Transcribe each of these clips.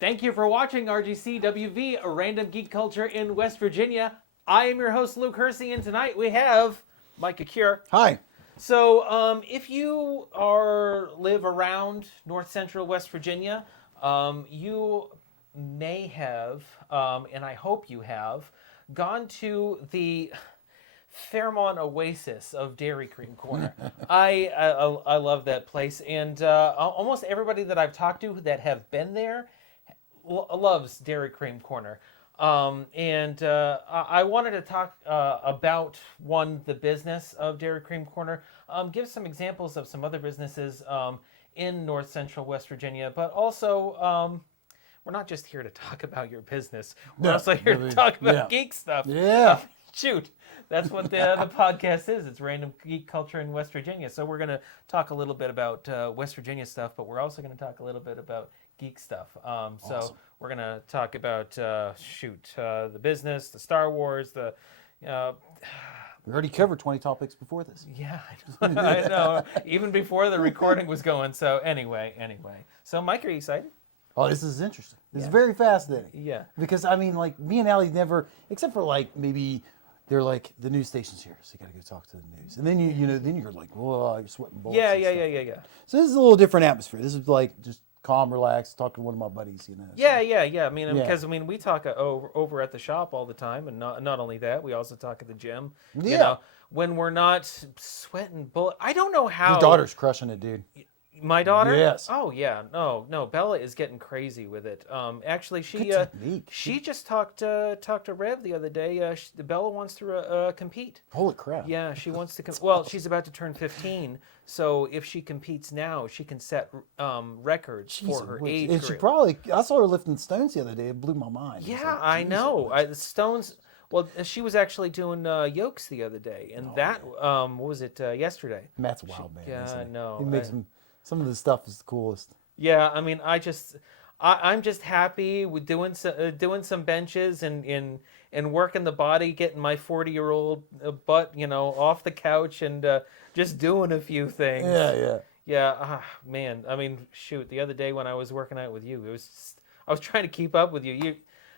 Thank you for watching RGCWV, a random geek culture in West Virginia. I am your host, Luke Hersey, and tonight we have Mike Arcure. Hi. So, if you live around North Central West Virginia, you may have, and I hope you have, gone to the Fairmont Oasis of Dairy Cream Corner. I love that place, and almost everybody that I've talked to that have been there loves Dairy Cream Corner. I wanted to talk about the business of Dairy Cream Corner, give some examples of some other businesses in North Central West Virginia, but also we're not just here to talk about your business. We're also here to talk about geek stuff. Yeah. Shoot, that's what the podcast is. It's random geek culture in West Virginia. So we're going to talk a little bit about West Virginia stuff, but we're also going to talk a little bit about geek stuff. Awesome. So we're going to talk about, the business, the Star Wars, the... We already covered 20 topics before this. Yeah, I know. Even before the recording was going. So anyway. So Mike, are you excited? Oh, this is interesting. This is very fascinating. Yeah. Because, I mean, like, me and Allie never, except for, like, maybe they're like, the news station's here, so you got to go talk to the news. And then, then you're like, whoa, you're sweating bullets. Yeah. So this is a little different atmosphere. This is like just calm, relaxed, talk to one of my buddies, Yeah. I mean, because we talk over at the shop all the time, and not only that, we also talk at the gym. Yeah. You know, when we're not sweating bullets. I don't know how. Your daughter's crushing it, dude. My daughter? Yes. Oh yeah. No. Bella is getting crazy with it. Actually, she just talked to Rev the other day. Bella wants to compete. Holy crap. Yeah, she wants to. Well, she's about to turn 15, so if she competes now, she can set records for her age and group. she probably. I saw her lifting stones the other day. It blew my mind. Yeah, like, I know. The stones. Well, she was actually doing yokes the other day, and what was it yesterday? Matt's a wild man. Yeah, isn't I he? know. He makes them. Some of the stuff is the coolest. Yeah, I mean, I'm just happy with doing some benches and working the body, getting my 40-year-old butt, off the couch and just doing a few things. Yeah. Man, I mean, shoot, the other day when I was working out with you, I was trying to keep up with you.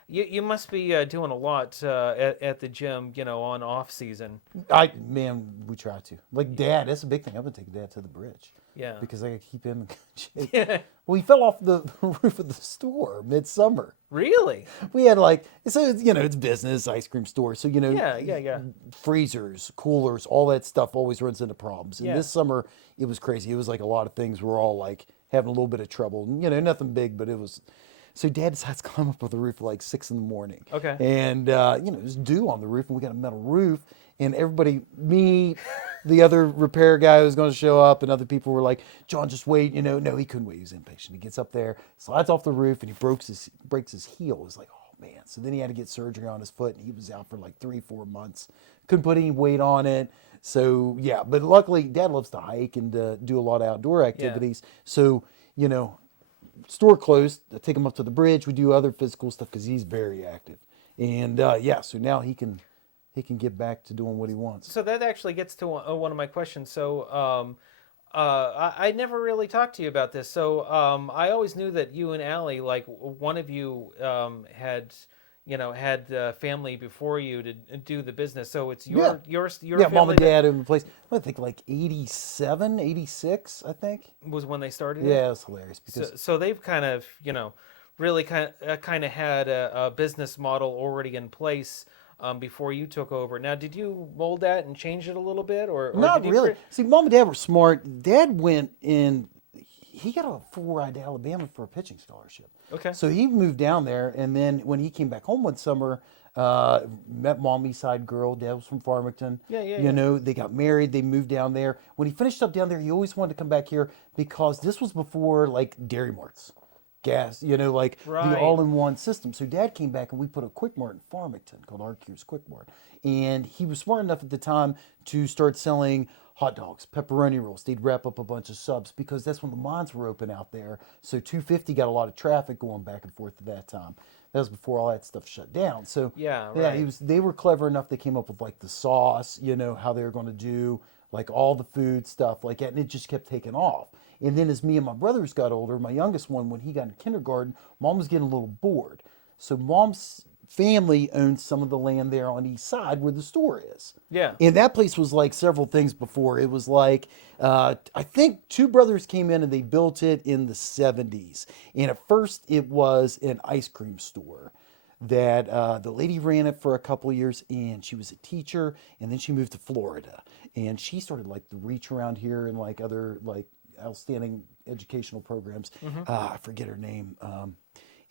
You must be doing a lot at the gym, on off season. We try to. Like Dad, that's a big thing. I've been taking Dad to the bridge. Yeah. Because I got to keep him in good shape. Yeah. Well, he fell off the roof of the store midsummer. Really? We had it's business, ice cream store. So, Yeah. freezers, coolers, all that stuff always runs into problems. And Yeah. this summer, it was crazy. It was like a lot of things were all like having a little bit of trouble. Nothing big, but it was... So Dad decides to climb up on the roof at like 6 a.m. Okay. And, it was dew on the roof, and we got a metal roof. And everybody, me, the other repair guy who was going to show up, and other people were like, John, just wait. No, he couldn't wait. He was impatient. He gets up there, slides off the roof, and he breaks his heel. It was like, oh, man. So then he had to get surgery on his foot, and he was out for like 3-4 months. Couldn't put any weight on it. So, yeah. But luckily, Dad loves to hike and do a lot of outdoor activities. Yeah. So, store closed. I take him up to the bridge. We do other physical stuff because he's very active. And, so now he can get back to doing what he wants. So that actually gets to one of my questions. So I never really talked to you about this. So I always knew that you and Allie, like one of you had family before you to do the business. So it's your family. Mom and Dad in the place. I think like 87, 86, I think. Was when they started Yeah, it's hilarious. Because so they've kind of, really kind of had a business model already in place before you took over. Now, did you mold that and change it a little bit? Or not really. See, Mom and Dad were smart. Dad went in, he got a full ride to Alabama for a pitching scholarship. Okay. So he moved down there, and then when he came back home one summer, met Mom, East Side girl. Dad was from Farmington. Yeah. They got married. They moved down there. When he finished up down there, he always wanted to come back here because this was before like Dairy Marts. Gas, Right. the all-in-one system. So Dad came back and we put a Quick Mart in Farmington called Arcure's Quick Mart. And he was smart enough at the time to start selling hot dogs, pepperoni rolls. They'd wrap up a bunch of subs because that's when the mines were open out there. So 250 got a lot of traffic going back and forth at that time. That was before all that stuff shut down. So they were clever enough. They came up with like the sauce, how they were going to do like all the food stuff like that. And it just kept taking off. And then as me and my brothers got older, my youngest one, when he got in kindergarten, Mom was getting a little bored. So Mom's family owned some of the land there on east side where the store is. Yeah. And that place was like several things before. It was like, I think two brothers came in and they built it in the 70s. And at first it was an ice cream store that the lady ran it for a couple of years, and she was a teacher, and then she moved to Florida. And she started like the Reach around here and like other like outstanding educational programs. I forget her name.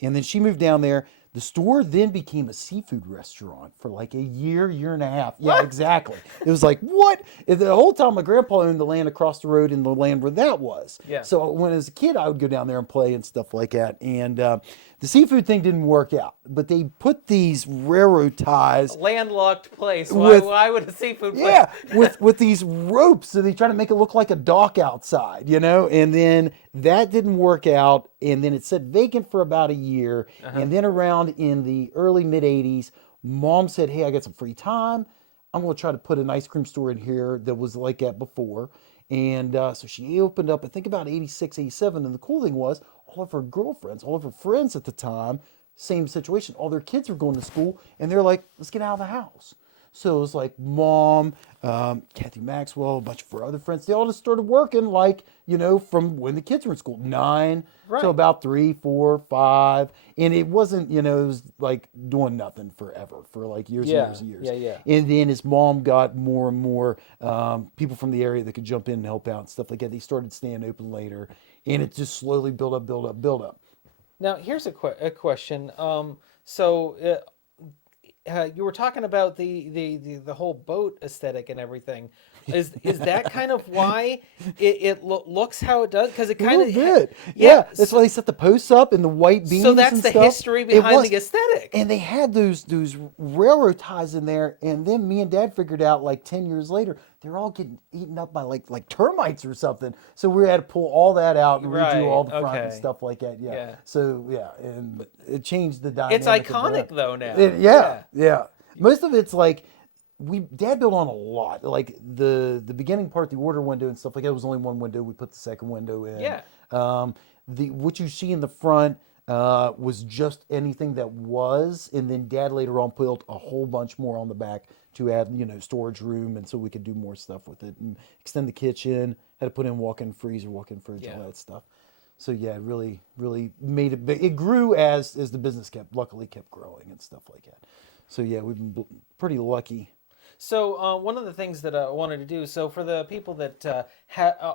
And then she moved down there. The store then became a seafood restaurant for like a year and a half. Yeah, exactly. It was like, what? And the whole time my grandpa owned the land across the road and the land where that was. Yeah. So when I was a kid, I would go down there and play and stuff like that. And the seafood thing didn't work out. But they put these railroad ties. Landlocked place. With- Why would a seafood place? Yeah, with these ropes, so they try to make it look like a dock outside, you know. And then that didn't work out, and then it sat vacant for about a year. And then around in the early mid '80s, Mom said, "Hey, I got some free time. I'm going to try to put an ice cream store in here that was like that before." And so she opened up, I think about '86, '87. And the cool thing was, all of her girlfriends, all of her friends at the time, same situation. All their kids were going to school, and they're like, "Let's get out of the house." So it was like Mom, Kathy Maxwell, a bunch of her other friends. They all just started working like, you know, from when the kids were in school, 9 Right. to about 3, 4, 5. And it wasn't, you know, it was like doing nothing forever for like years and years and years. Yeah. And then as Mom got more and more people from the area that could jump in and help out and stuff like that, they started staying open later. And it just slowly built up. Now, here's a question. You were talking about the whole boat aesthetic and everything. Is that kind of why it looks how it does? Because it kind of Good. Yeah, that's why they set the posts up and the white beams. So that's and the stuff. history It behind was. the aesthetic. And they had those railroad ties in there, and then me and Dad figured out like 10 years later they're all getting eaten up by like termites or something. So we had to pull all that out and Right, redo all the front and okay. stuff like that. Yeah. Yeah. So yeah, and it changed the dynamic. It's of iconic that. though now. Yeah. Most of it's like Dad built on a lot. Like the beginning part, the order window and stuff like that was only one window. We put the second window in. Yeah. What you see in the front was just anything that was, and then Dad later on built a whole bunch more on the back to add, you know, storage room, and so we could do more stuff with it and extend the kitchen. Had to put in walk-in freezer, walk-in fridge, all that stuff. So yeah, it really made it big. It grew as the business luckily kept growing and stuff like that. So yeah, we've been pretty lucky. So one of the things that I wanted to do, so for the people that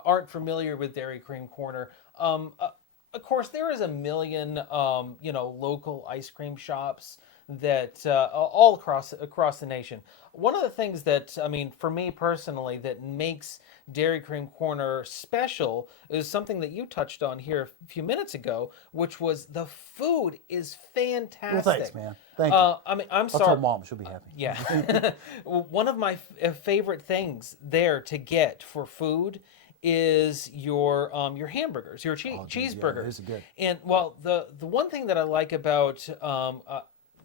aren't familiar with Dairy Cream Corner, of course there is a million local ice cream shops that all across the nation. One of the things that, I mean, for me personally, that makes Dairy Cream Corner special is something that you touched on here a few minutes ago, which was the food is fantastic. Well, thanks, man. Thank you. I mean, I'm I'll sorry. tell Mom; she'll be happy. Yeah. One of my favorite things there to get for food is your hamburgers, your cheeseburgers. Yeah, those are good. And well, the one thing that I like about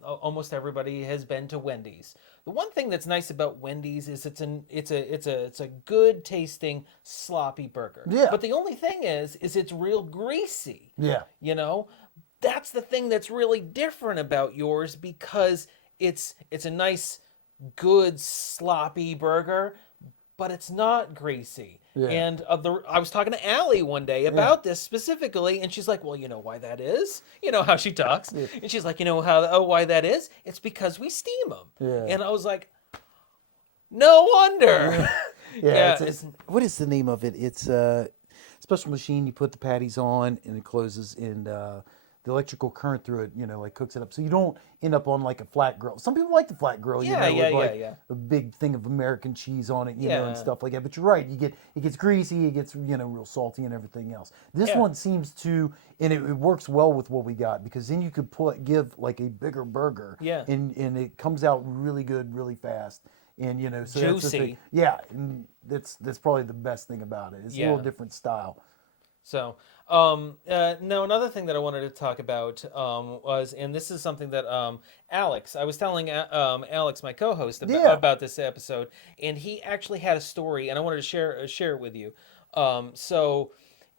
almost everybody has been to Wendy's. The one thing that's nice about Wendy's is it's a good tasting sloppy burger. Yeah. But the only thing is it's real greasy. Yeah. You know, that's the thing that's really different about yours, because it's a nice, good sloppy burger, but it's not greasy. Yeah. And I was talking to Allie one day about this specifically, and she's like, "Well, you know why that is? You know how she talks." And she's like, "You know why that is? It's because we steam them." Yeah. And I was like, "No wonder." Yeah. What is the name of it? It's a special machine. You put the patties on, and it closes, and the electrical current through it, you know, like cooks it up. So you don't end up on like a flat grill. Some people like the flat grill, you know, with like a big thing of American cheese on it, you know, and stuff like that. But you're right, it gets greasy, it gets, you know, real salty and everything else. This one seems to, and it works well with what we got, because then you could give like a bigger burger, and it comes out really good, really fast. And you know, so juicy. That's the thing. Yeah, and that's probably the best thing about it. It's a little different style. So, now another thing that I wanted to talk about was, and this is something that Alex, I was telling Alex, my co-host, about this episode, and he actually had a story, and I wanted to share it with you. So,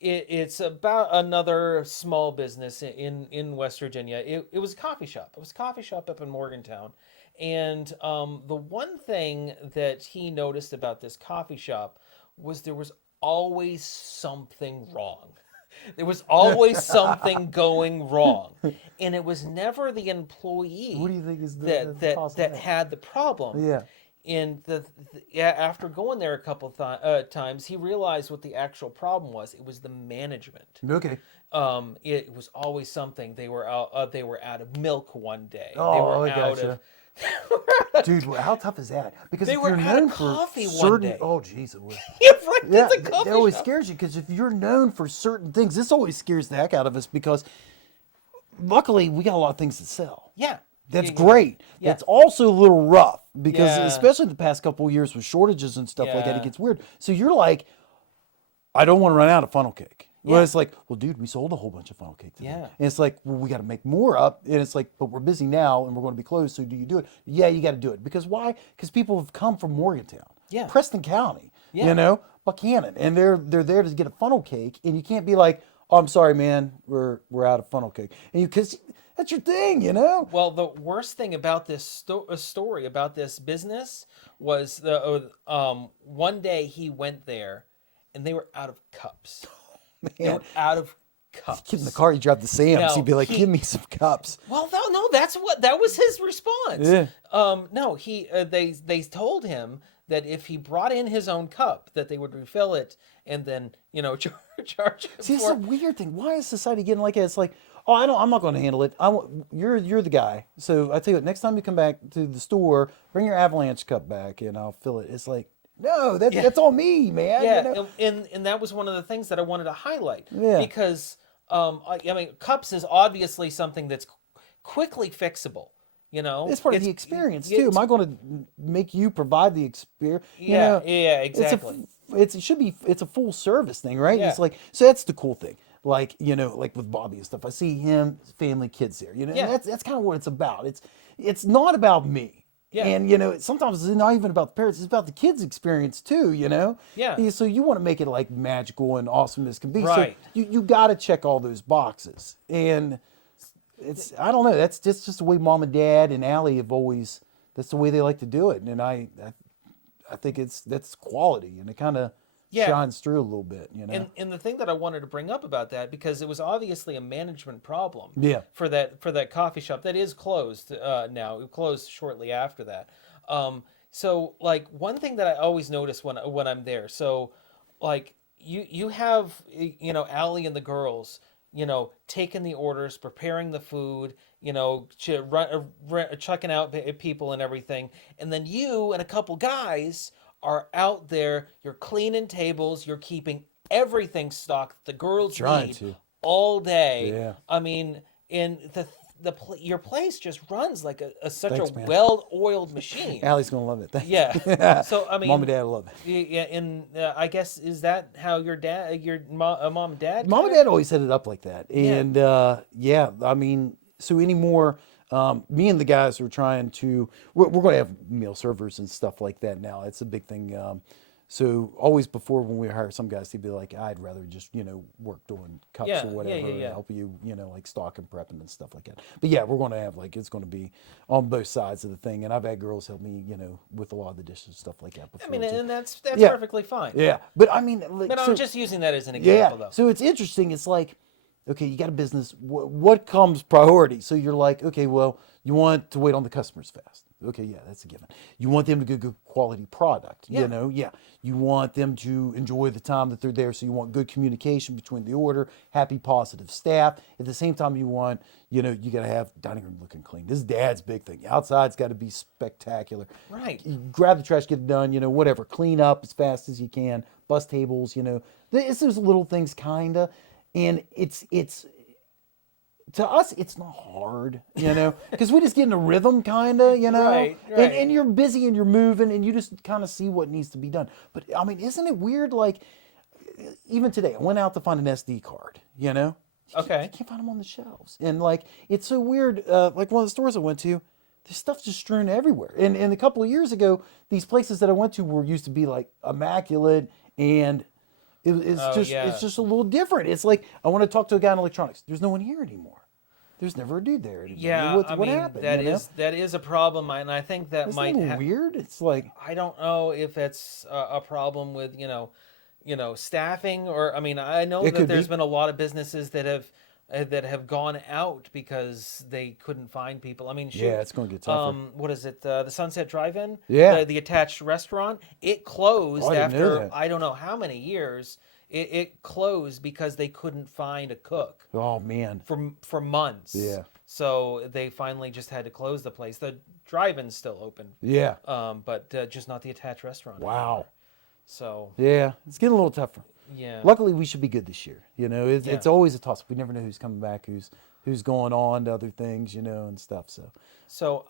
it's about another small business in West Virginia. It was a coffee shop. It was a coffee shop up in Morgantown. And the one thing that he noticed about this coffee shop was there was always something wrong. There was always something going wrong. And it was never the employee What do you think is that cause of that had the problem. Yeah. And after going there a couple times, he realized what the actual problem was. It was the management. Okay. It was always something. They were out. They were out of milk one day. Oh, they were I gotcha. Dude, how tough is that? Because They if were you're out of known for coffee one certain, day. oh jeez, it was. Yeah, right. Yeah, It's a coffee that always shop. scares you because if you're known for certain things, this always scares the heck out of us because luckily we got a lot of things to sell. Yeah. That's Yeah. great. Yeah. That's also a little rough because Yeah. especially the past couple of years with shortages and stuff like that, Yeah. it gets weird. So you're like, I don't want to run out of funnel cake. Well, Yeah. it's like, well, dude, we sold a whole bunch of funnel cake today. Yeah. And it's like, well, we got to make more up. And it's like, but we're busy now and we're going to be closed. So do you do it? Yeah, you got to do it. Because why? Because people have come from Morgantown, Yeah. Preston County, Yeah. you know, Buchanan, and they're there to get a funnel cake. And you can't be like, oh, I'm sorry, man, we're out of funnel cake. And because that's your thing, you know? Well, the worst thing about this story about this business was one day he went there, and they were out of cups. They Man. were out of cups. Get in the car, you drive to Sam's, No, he'd be like, he- give me some cups. Well, no, that was his response. Yeah. No, they told him that if he brought in his own cup, that they would refill it and then charge him See, it's for a weird thing. Why is society getting like that? It's like, oh, I'm not going to handle it. You're the guy. So I tell you what, next time you come back to the store, bring your Avalanche cup back and I'll fill it. It's like, no, that's all me, man. Yeah, you know? and that was one of the things that I wanted to highlight. Yeah. Because I mean, cups is obviously something that's quickly fixable. You know, It's part of the experience too. Am I going to make you provide the experience? Yeah, yeah, exactly. It's a full service thing, right? Yeah. It's like, so that's the cool thing. Like, you know, like with Bobby and stuff, I see him, family, kids there. You know, Yeah. that's kind of what it's about. It's not about me. Yeah. And you know, sometimes it's not even about the parents; it's about the kids' experience too. You know. Yeah. So you want to make it like magical and awesome as can be. Right. So you got to check all those boxes, and I don't know. That's just the way Mom and Dad and Allie have always. That's the way they like to do it, and I think that's quality, and it kind of Yeah. shines through a little bit. You know. And the thing that I wanted to bring up about that, because it was obviously a management problem. Yeah. For that coffee shop that is closed now. It closed shortly after that. So like one thing that I always notice when I'm there. So like you have Allie and the girls taking the orders, preparing the food, checking out people and everything, and then you and a couple guys are out there, you're cleaning tables, you're keeping everything stocked the girls Trying need to. all day. Yeah. I mean, and your place just runs like such Thanks, a man. well-oiled machine. Allie's gonna love it. Thank you. Yeah. So I mean, Mom and Dad love it. yeah, and I guess is that how your mom and dad? Mom and Dad always set it up like that, and yeah, I mean, so anymore, me and the guys are trying to. We're going to have meal servers and stuff like that now. It's a big thing. So always before when we hire some guys, they'd be like, I'd rather just work doing cups Yeah, or whatever, yeah. and help you like stock and prepping and stuff like that. But yeah, we're going to have it's going to be on both sides of the thing, and I've had girls help me with a lot of the dishes and stuff like that before. I mean, too. and that's Yeah. perfectly fine. Yeah, but I mean, like, But so- I'm just using that as an yeah. example, though. So it's interesting. It's like, okay, you got a business. What comes priority? So you're like, okay, well, you want to wait on the customers fast. Okay, yeah, that's a given. You want them to get good quality product. Yeah. Yeah. You want them to enjoy the time that they're there. So you want good communication between the order, happy, positive staff. At the same time, you want, you got to have dining room looking clean. This is Dad's big thing. Outside's got to be spectacular. Right. You grab the trash, get it done, whatever. Clean up as fast as you can. Bus tables, It's those little things, kind of. And it's to us, it's not hard, because we just get in a rhythm, kind of, Right. And you're busy and you're moving and you just kind of see what needs to be done. But I mean, isn't it weird? Like, even today, I went out to find an SD card, Okay. You can't find them on the shelves. And like, it's so weird. Like one of the stores I went to, there's stuff just strewn everywhere. And a couple of years ago, these places that I went to used to be like immaculate and It's just a little different. It's like I want to talk to a guy in electronics. There's no one here anymore. There's never a dude there anymore. Yeah, what I mean, happened? that is a problem, and I think that It's might a little weird. It's like I don't know if it's a problem with staffing, or I mean, I know it that could there's be. been a lot of businesses that have gone out because they couldn't find people. I mean, shoot, Yeah, it's going to get tougher. what is it? The Sunset Drive-In, Yeah. the attached restaurant. It closed Oh, I didn't know after that. I don't know how many years. It closed because they couldn't find a cook Oh man. for months. Yeah. So they finally just had to close the place. The drive-in's still open, Yeah. but just not the attached restaurant Wow. anymore. So Yeah, it's getting a little tougher. yeah. Luckily, we should be good this year. It's Yeah. always a toss-up. We never know who's coming back, who's going on to other things, and stuff. So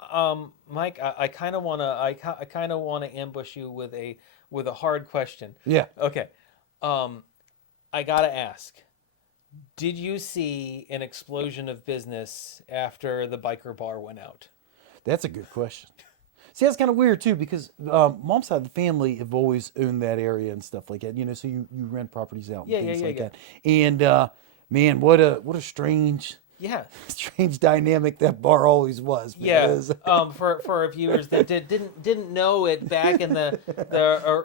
Mike, I kind of wanna I kind of wanna ambush you with a hard question. Yeah. Okay. I gotta ask. Did you see an explosion of business after the biker bar went out? That's a good question. See, that's kind of weird too, because mom's side of the family have always owned that area and stuff like that. So you rent properties out and things like that. And man, what a strange Yeah. dynamic that bar always was. Man. Yeah. It was- For our viewers that didn't know it back in the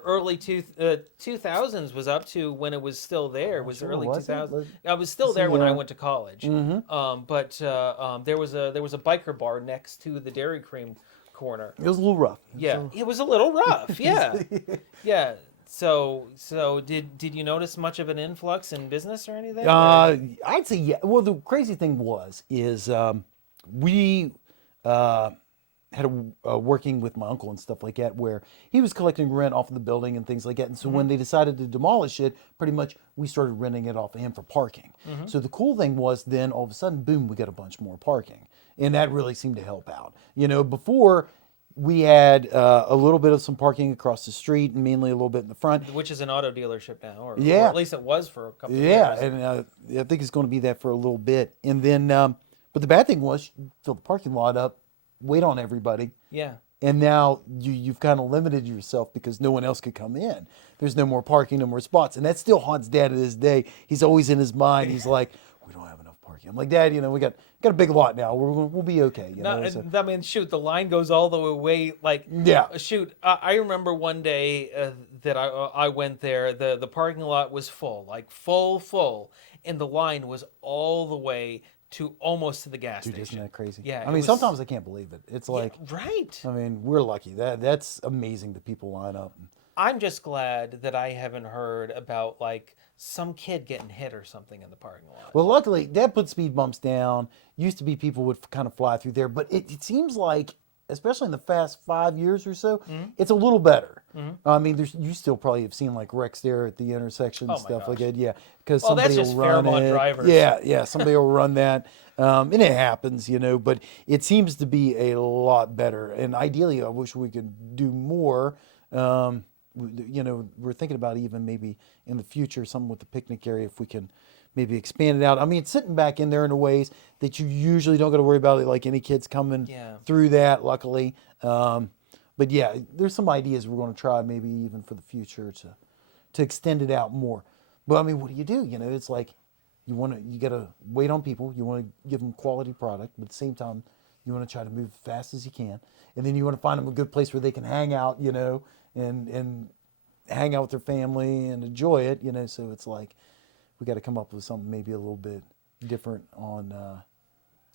early 2000s was up to when it was still there. It was Sure, early was it? 2000s. I was still there when I went to college. Mm-hmm. But there was a biker bar next to the Dairy Cream corner. It was a little rough. Yeah, it was a little rough. Yeah, yeah. So did you notice much of an influx in business or anything? I'd say yeah. Well, the crazy thing is we had working with my uncle and stuff like that, where he was collecting rent off of the building and things like that. And so when they decided to demolish it, pretty much we started renting it off of him for parking. So the cool thing was then all of a sudden, boom, we got a bunch more parking, and that really seemed to help out. Before we had a little bit of some parking across the street and mainly a little bit in the front. Which is an auto dealership now, or Yeah. at least it was for a couple of Yeah, years. and I think it's going to be that for a little bit. And then, but the bad thing was, you fill the parking lot up, wait on everybody, Yeah. and now you've kind of limited yourself because no one else could come in. There's no more parking, no more spots, and that still haunts Dad to this day. He's always in his mind. He's like, we don't have enough parking. I'm like, Dad, we got a big lot now. We'll be okay. So- I mean, shoot, the line goes all the way. Like, Yeah. shoot, I remember one day that I went there. The parking lot was full, like full, and the line was all the way to almost to the gas Dude, station. isn't that crazy? Yeah, I it mean, was- sometimes I can't believe it. It's like, Right. I mean, we're lucky. That's amazing that people line up. I'm just glad that I haven't heard about like some kid getting hit or something in the parking lot. Well, luckily, that put speed bumps down. Used to be people would kind of fly through there, but it seems like, especially in the past 5 years or so, it's a little better. I mean, you still probably have seen like wrecks there at the intersection and Oh my stuff like gosh. that. Yeah, because Well, that's somebody just will run Fairmont it. drivers. Yeah, somebody will run that, and it happens, But it seems to be a lot better. And ideally, I wish we could do more. We're thinking about even maybe in the future something with the picnic area if we can maybe expand it out. I mean, it's sitting back in there in a ways that you usually don't got to worry about it, like any kids coming Yeah. through that, luckily. But yeah, there's some ideas we're going to try maybe even for the future to extend it out more. But I mean, what do? It's like you got to wait on people. You want to give them quality product, but at the same time, you want to try to move as fast as you can. And then you want to find them a good place where they can hang out, and hang out with their family and enjoy it, So it's like we got to come up with something maybe a little bit different on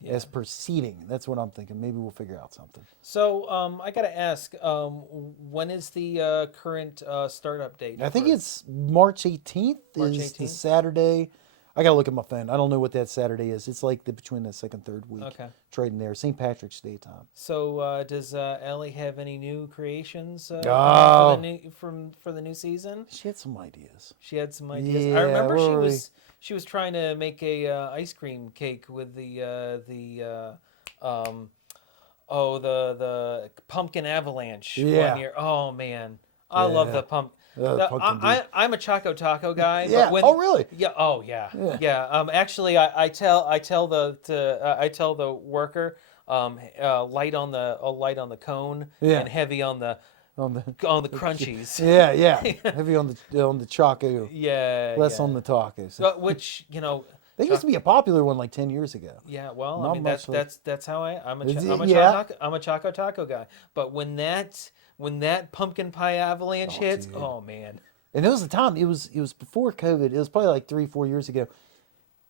as per seating. That's what I'm thinking. Maybe we'll figure out something. So I gotta ask, when is the current startup date? I think for- it's March 18th March is the 18th? Saturday. I got to look at my phone. I don't know what that Saturday is. It's like between the second, third week. Okay. Trading there. St. Patrick's Day time. So does Ellie have any new creations for Oh. the new season? She had some ideas. She had some ideas. Yeah, I remember what were she was trying to make a ice cream cake with the pumpkin avalanche Yeah. one year. Oh man, I love Yeah. the pumpkin. pumpkin I'm a Choco Taco guy. Yeah. But when, Oh, really? Yeah. Oh, yeah. Yeah. Yeah. Actually, I tell the worker, light on the cone Yeah. and heavy on the on the crunchies. yeah. Heavy on the Choco, Yeah, less yeah. on the tacos. Which They used to be a popular one like 10 years ago. yeah. Well, I Not mean much like- that's how I'm Is it- a yeah. I'm a Choco Taco guy. But when that pumpkin pie avalanche hits, dude. oh man. And it was the time. It was before COVID. It was probably like 3-4 years ago.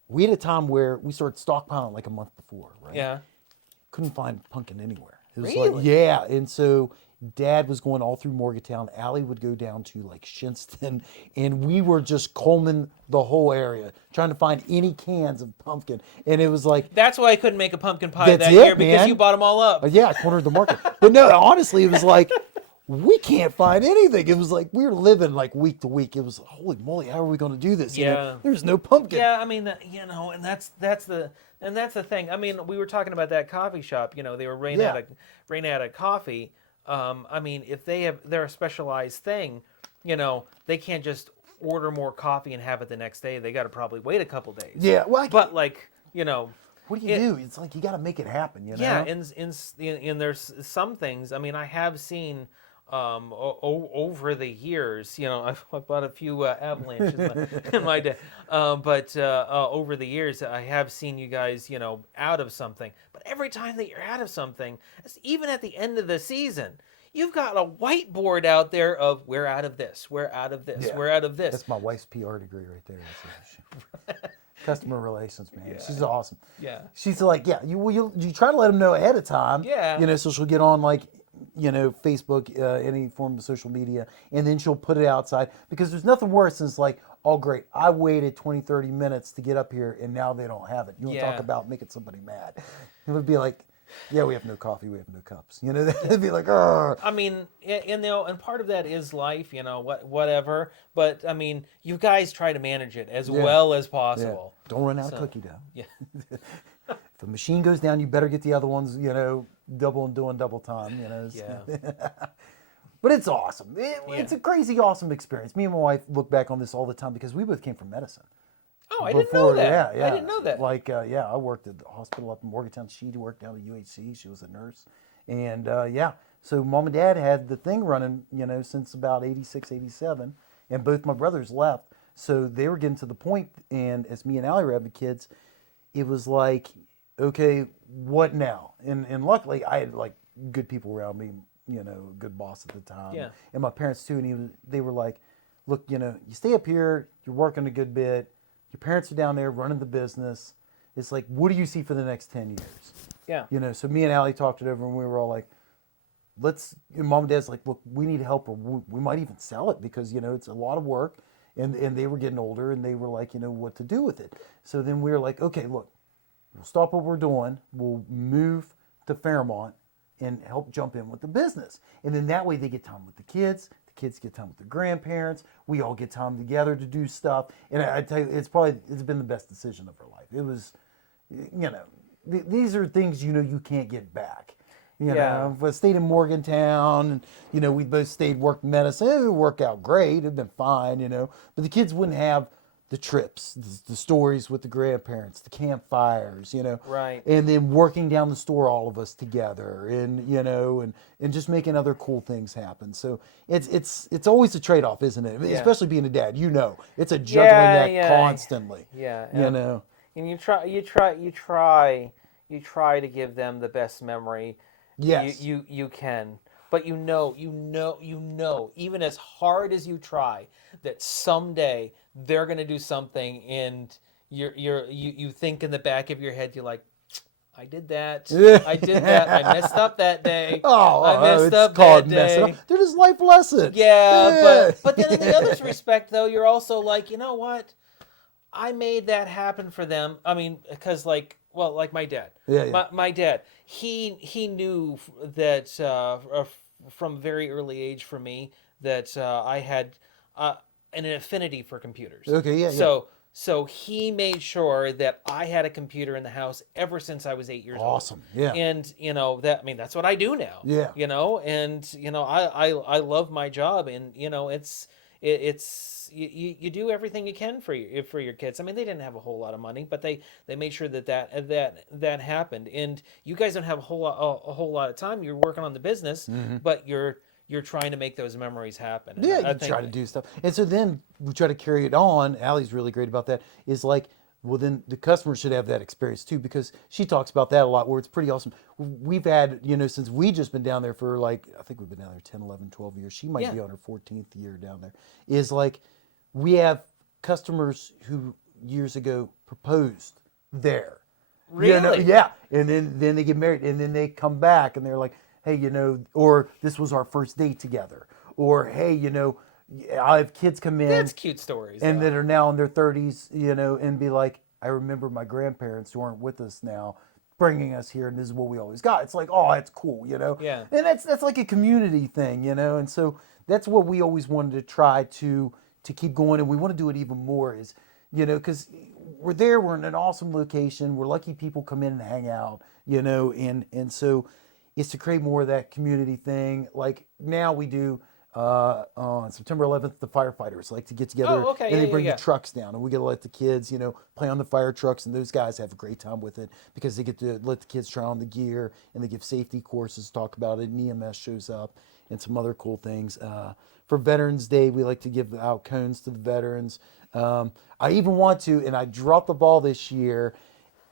We had a time where we started stockpiling like a month before, right? Yeah. Couldn't find pumpkin anywhere. It was Really? like, yeah. And so Dad was going all through Morgantown. Allie would go down to like Shinston, and we were just combing the whole area trying to find any cans of pumpkin. And it was like, That's why I couldn't make a pumpkin pie That's that it, year because man. you bought them all up. yeah, I cornered the market. But no, honestly, it was like, we can't find anything. It was like we were living like week to week. It was holy moly, how are we going to do this? Yeah. There's no pumpkin. Yeah, I mean, and that's the thing. I mean, we were talking about that coffee shop. They were running out of coffee. I mean, if they're a specialized thing, they can't just order more coffee and have it the next day. They got to probably wait a couple days. Yeah, well, But what do you do? It's like you got to make it happen. yeah, and there's some things. I mean, I have seen. Over the years, I've bought a few avalanches in my day, but over the years, I have seen you guys, out of something. But every time that you're out of something, even at the end of the season, you've got a whiteboard out there of we're out of this, we're out of this, Yeah. we're out of this. That's my wife's PR degree right there. Customer relations, man. Yeah. She's awesome. Yeah. She's like, yeah, you try to let them know ahead of time. Yeah. So she'll get on like, Facebook, any form of social media, and then she'll put it outside because there's nothing worse than it's like, oh great, I waited 20, 30 minutes to get up here and now they don't have it. You want to talk about making somebody mad. It would be like, yeah, we have no coffee, we have no cups. They'd be like, oh. I mean, and part of that is life, whatever. But I mean, you guys try to manage it as well as possible. Yeah. Don't run out of cookie dough. Yeah. If the machine goes down, you better get the other ones, doing double time, Yeah. But it's awesome. It's a crazy, awesome experience. Me and my wife look back on this all the time because we both came from medicine. Oh, I didn't know that. Yeah. I didn't know that. Like, I worked at the hospital up in Morgantown. She worked down at UHC. She was a nurse. And, so Mom and Dad had the thing running, since about 86, 87. And both my brothers left. So they were getting to the point, and as me and Allie were having kids, it was like, okay, what now? And luckily, I had, like, good people around me, good boss at the time. Yeah. And my parents, too. And they were like, look, you stay up here. You're working a good bit. Your parents are down there running the business. It's like, what do you see for the next 10 years? Yeah. So me and Allie talked it over, and we were all like, and Mom and Dad's like, look, we need help, or we might even sell it because, it's a lot of work. And they were getting older, and they were like, what to do with it. So then we were like, okay, look, we'll stop what we're doing. We'll move to Fairmont and help jump in with the business. And then that way they get time with the kids. The kids get time with the grandparents. We all get time together to do stuff. And I tell you, it's been the best decision of our life. It was, these are things, you can't get back. I stayed in Morgantown, and, we both worked medicine. It would work out great. It'd been fine, but the kids wouldn't have the trips, the stories with the grandparents, the campfires, Right. And then working down the store, all of us together, and and just making other cool things happen. So it's always a trade-off, isn't it? Yeah. Especially being a dad, it's a juggling act constantly. Yeah. And you try to give them the best memory. Yes. You can. But you know, even as hard as you try, that someday they're going to do something, and you think in the back of your head, you're like, I did that. I did that. I messed up that day. I messed up that day. They're just life lessons. Yeah, but then in the other respect, though, you're also like, you know what? I made that happen for them. I mean, because like my dad. Yeah. My dad, he knew that from a very early age for me that I had an affinity for computers. Okay, yeah. So he made sure that I had a computer in the house ever since I was 8 years old. Awesome, yeah. And that's what I do now. Yeah. And I love my job, and it's you do everything you can for your kids. I mean, they didn't have a whole lot of money, but they made sure that happened. And you guys don't have a whole lot of time. You're working on the business, but you're you're trying to make those memories happen. And Yeah, I you think, try to do stuff. And so then we try to carry it on. Allie's really great about that. Is like, well, then the customer should have that experience too, because she talks about that a lot, where it's pretty awesome. We've had, since we just been down there for like, I think we've been down there 10, 11, 12 years. She might Yeah. be on her 14th year down there. Is like, we have customers who years ago proposed there. Really? Yeah. And then they get married, and then they come back and they're like, hey, or this was our first date together. Or, hey, I have kids come in. That's cute stories. And though. that are now in their 30s, and be like, I remember my grandparents who aren't with us now bringing us here, and this is what we always got. It's like, oh, that's cool, Yeah. And that's like a community thing, And so that's what we always wanted to try to keep going, and we want to do it even more is, because we're there, we're in an awesome location, we're lucky people come in and hang out, and so it's to create more of that community thing. Like now we do on September 11th, the firefighters like to get together, Oh, okay, and they yeah, bring yeah. the trucks down, and we get to let the kids, play on the fire trucks, and those guys have a great time with it because they get to let the kids try on the gear, and they give safety courses, talk about it, and EMS shows up, and some other cool things. For Veterans Day, we like to give out cones to the veterans. I even want to, and I dropped the ball this year.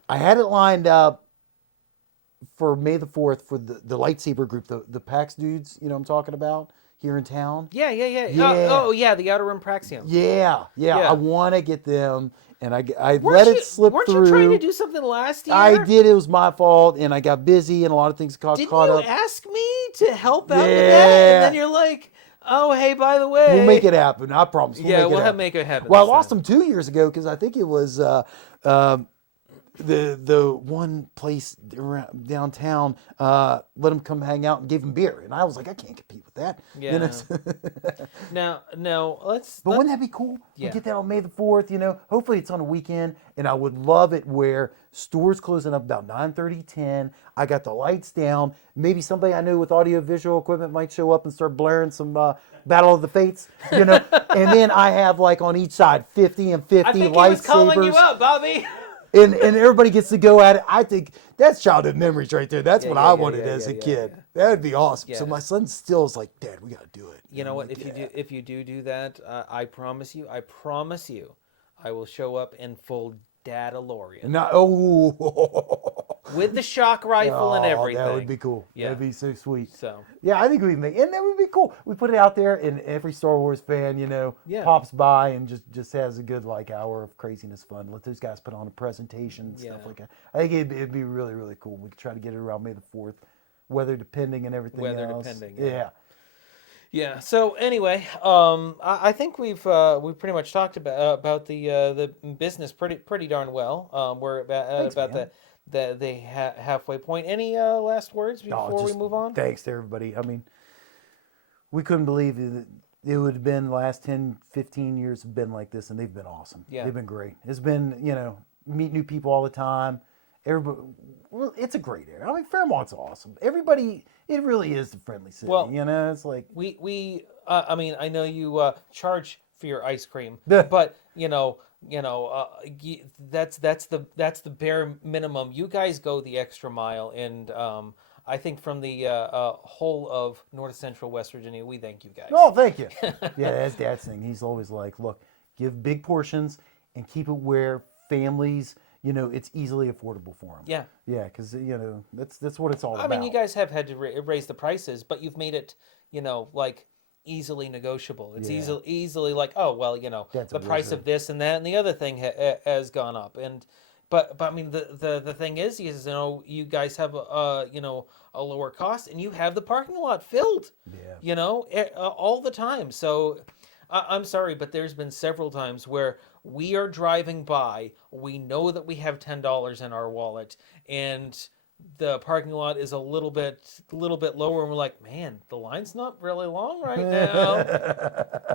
I had it lined up for May the 4th for the lightsaber group, the PAX dudes, I'm talking about here in town. Yeah. Yeah. Oh, yeah, the Outer Rim Praxium. Yeah. Yeah. I want to get them, and I Weren't let you- it slip weren't through. you trying to do something last year? I did. It was my fault, and I got busy, and a lot of things got Didn't caught you up. ask me to help out with that? Yeah. And then you're like, oh, hey, by the way. We'll make it happen. I promise. We'll make it happen. Well, I this lost time. them 2 years ago because I think it was the one place around downtown let them come hang out and gave them beer, and I was like, I can't compete with that. Yeah. Now let's. But wouldn't that be cool? Yeah. We get that on May the 4th. Hopefully it's on a weekend, and I would love it where stores closing up about 9:30, 10. I got the lights down. Maybe somebody I know with audio-visual equipment might show up and start blaring some Battle of the Fates, and then I have like on each side 50 and 50 I think lightsabers. he was calling you out, Bobby. And everybody gets to go at it. I think that's childhood memories right there. That's what yeah, I yeah, wanted yeah, as a yeah, kid. yeah. That would be awesome. So Yeah. my son still is like, Dad, we got to do it. You know I'm what? like, If you do that, I promise you, I will show up in full Dadalorian Not, oh, with the shock rifle and Oh, everything. that would be cool. Yeah. That'd be so sweet. So Yeah, I think we make, and that would be cool. We put it out there, and every Star Wars fan, Yeah. pops by and just has a good like hour of craziness fun. Let those guys put on a presentation and stuff Yeah. like that. I think it'd be really, really cool. We could try to get it around May the 4th, weather depending and everything Weather else. depending, Yeah. yeah. Yeah. So anyway, I think we've pretty much talked about the business pretty darn well. We're Thanks, about man. the halfway point. Any last words Oh, before we just move on? Thanks to everybody. I mean, we couldn't believe it would have been the last 10, 15 years have been like this, and they've been awesome. Yeah. They've been great. It's been, meet new people all the time. Everybody, well, it's a great area. I mean, Fairmont's awesome. Everybody, it really is the friendly city. Well, It's like, We I mean, I know you charge for your ice cream, Yeah. but that's the bare minimum. You guys go the extra mile, and I think from the whole of North Central West Virginia, we thank you guys. oh, thank you. Yeah, that's Dad's thing. He's always like, look, give big portions and keep it where families, it's easily affordable for them. Yeah. Yeah, because, that's what it's all I about. mean, you guys have had to raise the prices, but you've made it, like easily negotiable. It's Yeah. easily like, oh well, That's the a price wizard. of this and that and the other thing has gone up, and but I mean the thing is you guys have a lower cost, and you have the parking lot filled, Yeah. all the time. So I'm sorry, but there's been several times where we are driving by, we know that we have $10 in our wallet, and the parking lot is a little bit lower, and we're like, man, the line's not really long right now.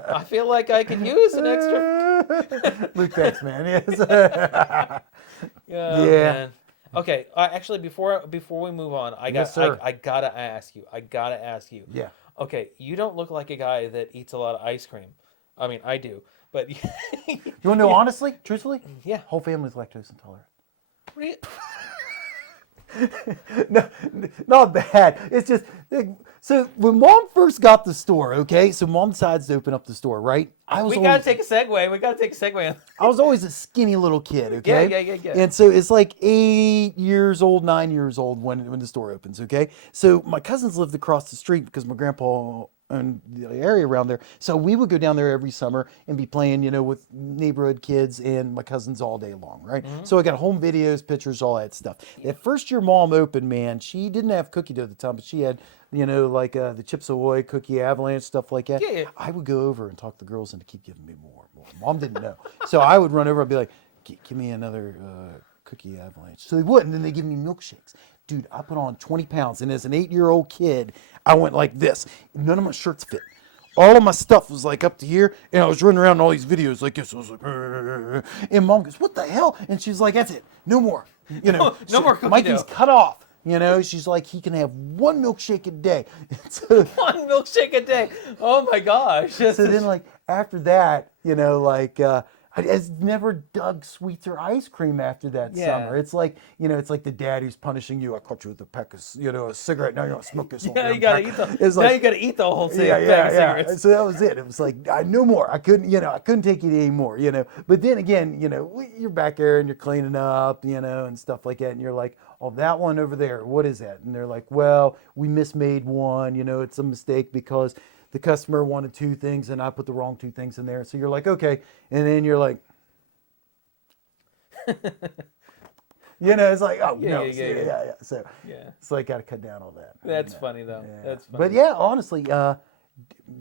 I feel like I could use an extra. Luke Tex, man. Yes. Oh, Yeah. man. Okay. Actually, before we move on, Yes, sir. I gotta ask you. Yeah. Okay, you don't look like a guy that eats a lot of ice cream. I mean, I do, but You want to know honestly, truthfully? Yeah. Whole family's lactose intolerant. Re- No, not bad. It's just so when Mom first got the store, okay. So Mom decides to open up the store, right? We gotta take a segue. We gotta take a segue. I was always a skinny little kid, okay? Yeah. And so it's like 8 years old, 9 years old when the store opens, okay? So my cousins lived across the street because my grandpa owned the area around there. So we would go down there every summer and be playing, with neighborhood kids and my cousins all day long, right? So I got home videos, pictures, all that stuff. That first year Mom opened, man, she didn't have cookie dough at the time, but she had, like the Chips Ahoy, Cookie Avalanche, stuff like that. Yeah. I would go over and talk the girls into keep giving me more. Mom didn't know. So I would run over and be like, give me another Cookie Avalanche. So they wouldn't. Then they give me milkshakes. Dude, I put on 20 pounds. And as an 8-year-old kid, I went like this. None of my shirts fit. All of my stuff was like up to here. And I was running around in all these videos like this. I was like, "Arr." And Mom goes, what the hell? And she's like, that's it. No more. No more cookie Mikey's dough. cut off. She's like, he can have one milkshake a day. So, One milkshake a day. Oh my gosh. so then, like, after that, I just never dug sweets or ice cream after that summer. It's like, it's like the dad who's punishing you. I caught you with a pack of, a cigarette. Now you're going to smoke this whole Yeah, damn you gotta pack. eat the. It's Now like, you gotta eat the whole thing. yeah. Cigarettes. So that was it. It was like, no more. I couldn't, I couldn't take it anymore, But then again, you're back there and you're cleaning up, and stuff like that. And you're like, oh, that one over there, what is that? And they're like, well, we mismade one, it's a mistake because the customer wanted 2 things and I put the wrong 2 things in there. So you're like, okay. And then you're like, it's like, oh, no. Yeah. So it's like, got to cut down all that. That's funny though. Yeah. That's funny. But yeah, honestly,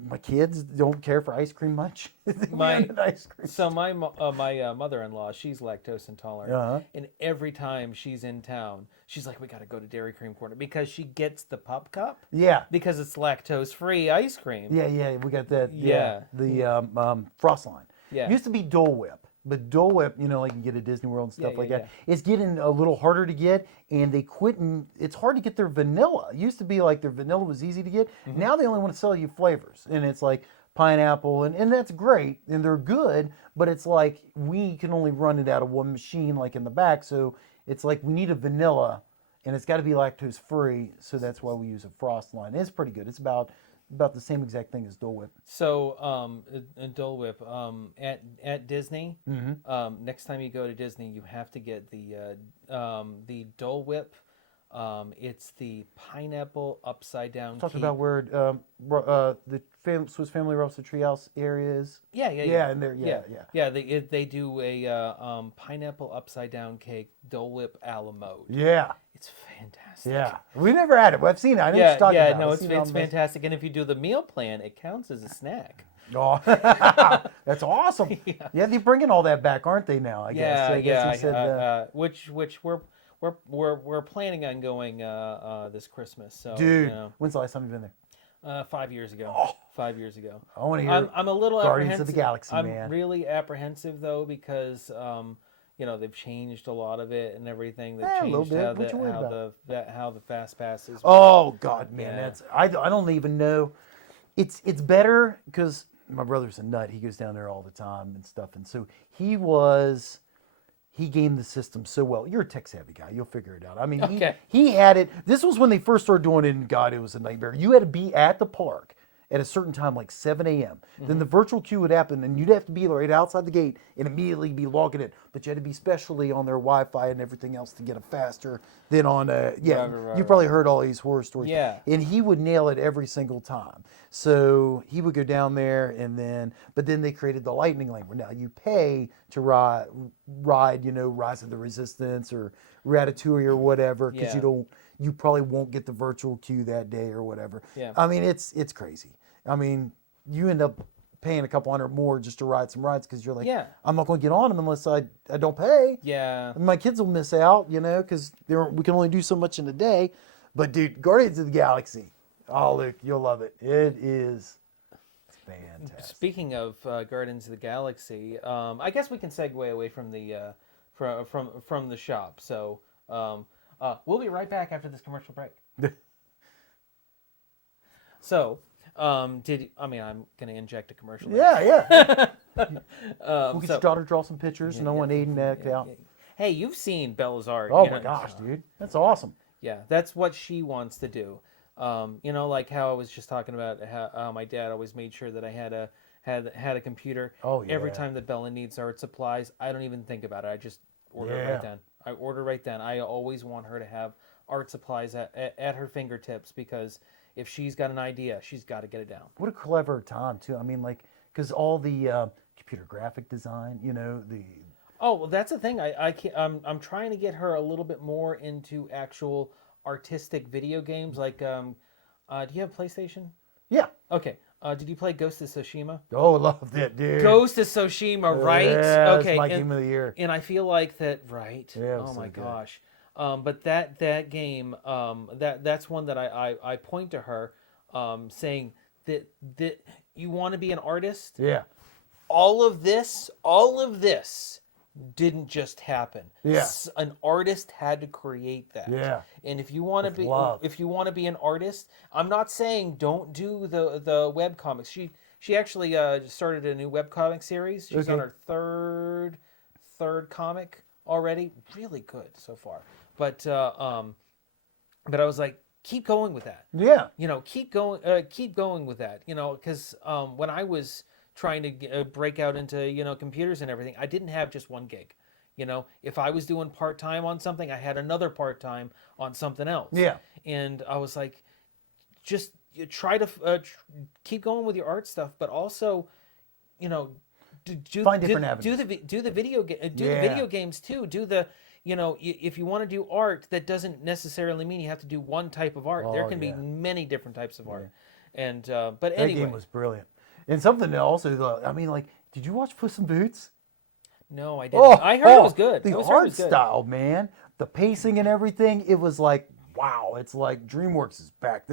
my kids don't care for ice cream much. Ice cream. So my mother-in-law, she's lactose intolerant, and every time she's in town, she's like, "We got to go to Dairy Cream Corner," because she gets the pup cup. Yeah. Because it's lactose-free ice cream. Yeah. We got that. Yeah. The Frost line. Yeah. It used to be Dole Whip. But Dole Whip, like you get at Disney World and stuff like that, yeah. it's getting a little harder to get, and they quit. It's hard to get their vanilla. It used to be like their vanilla was easy to get. Now they only want to sell you flavors, and it's like pineapple, and that's great, and they're good, but it's like we can only run it out of one machine, like in the back, so it's like we need a vanilla, and it's got to be lactose free, so that's why we use a Frost line. It's pretty good. It's about the same exact thing as Dole Whip. So, Dole Whip, at Disney, next time you go to Disney, you have to get the Dole Whip. It's the pineapple upside down. Talking cake. about where the Swiss Family Roasted Treehouse area is. Yeah. And there, yeah. They do a pineapple upside down cake, Dole Whip a la mode. Yeah. It's fantastic. Yeah, we never had it. I've seen it. I know what you're talking about. No, it's fantastic. And if you do the meal plan, it counts as a snack. Oh, that's awesome. Yeah, they're bringing all that back, aren't they now? I guess. He said, which we're planning on going this Christmas. So, dude, when's the last time you've been there? 5 years ago. Oh. 5 years ago. I want to hear. I'm a little Guardians apprehensive. of the Galaxy, man. I'm really apprehensive though because they've changed a lot a bit and everything. They've changed a little bit. how the fast passes. Oh God, man, I don't even know. It's better because my brother's a nut. He goes down there all the time and stuff, and so he gamed the system so well. You're a tech savvy guy. You'll figure it out. I mean, he had it. This was when they first started doing it, and God, it was a nightmare. You had to be at the park at a certain time, like 7 a.m. Then the virtual queue would happen, and you'd have to be right outside the gate and immediately be logging in. But you had to be specially on their Wi-Fi and everything else to get it faster than on you probably heard all these horror stories. Yeah. And he would nail it every single time. So he would go down there, but then they created the Lightning Lane where now you pay to ride, Rise of the Resistance or Ratatouille or whatever, because you probably won't get the virtual queue that day or whatever. Yeah. I mean, it's crazy. I mean, you end up paying a couple $100 more just to ride some rides because you're like, I'm not going to get on them unless I don't pay. Yeah. And my kids will miss out, because we can only do so much in a day. But dude, Guardians of the Galaxy. Oh, Luke, you'll love it. It is fantastic. Speaking of Guardians of the Galaxy, I guess we can segue away from the from the shop. So we'll be right back after this commercial break. So, I'm going to inject a commercial. Yeah. We'll get your daughter draw some pictures, and I want Aiden to act out. Hey, you've seen Bella's art. Oh my gosh, dude, that's awesome. Yeah, that's what she wants to do. Like how I was just talking about how my dad always made sure that I had a computer. Oh Every yeah. time that Bella needs art supplies, I don't even think about it. I just order it right Yeah. then. I order right then. I always want her to have art supplies at her fingertips because if she's got an idea, she's got to get it down. What a clever time too. I mean, like, because all the computer graphic design, the Oh, well, that's the thing. I'm trying to get her a little bit more into actual artistic video games. Like, do you have a PlayStation? yeah. Okay. Did you play Ghost of Tsushima? Oh, loved it, dude. Ghost of Tsushima, right? Yeah, it's Okay. my game of the year. And I feel like that, right? Yeah, it was Oh so my good. gosh. But that game, that's one that I point to her, saying that you want to be an artist. Yeah. All of this didn't just happen. Yeah. An artist had to create that. Yeah. And if you want to With be love. if you want to be an artist, I'm not saying don't do the web comics. She actually started a new web comic series. She's on Okay. her third comic already. Really good so far. But I was like, keep going with that. Yeah. Keep going with that. Because when I was trying to break out into computers and everything, I didn't have just one gig. If I was doing part-time on something, I had another part-time on something else. Yeah. And I was like, just try to keep going with your art stuff, but also Find different avenues. do the video Yeah. video games too. Do the if you want to do art, that doesn't necessarily mean you have to do one type of art. There Oh, can be yeah. many different types of art. And but That anyway, game was brilliant. And something that also, I mean, like, did you watch Puss in Boots? no, I didn't. I heard it was good. The I heard it art was good. style, man, the pacing and everything, it was like, wow, it's like DreamWorks is back.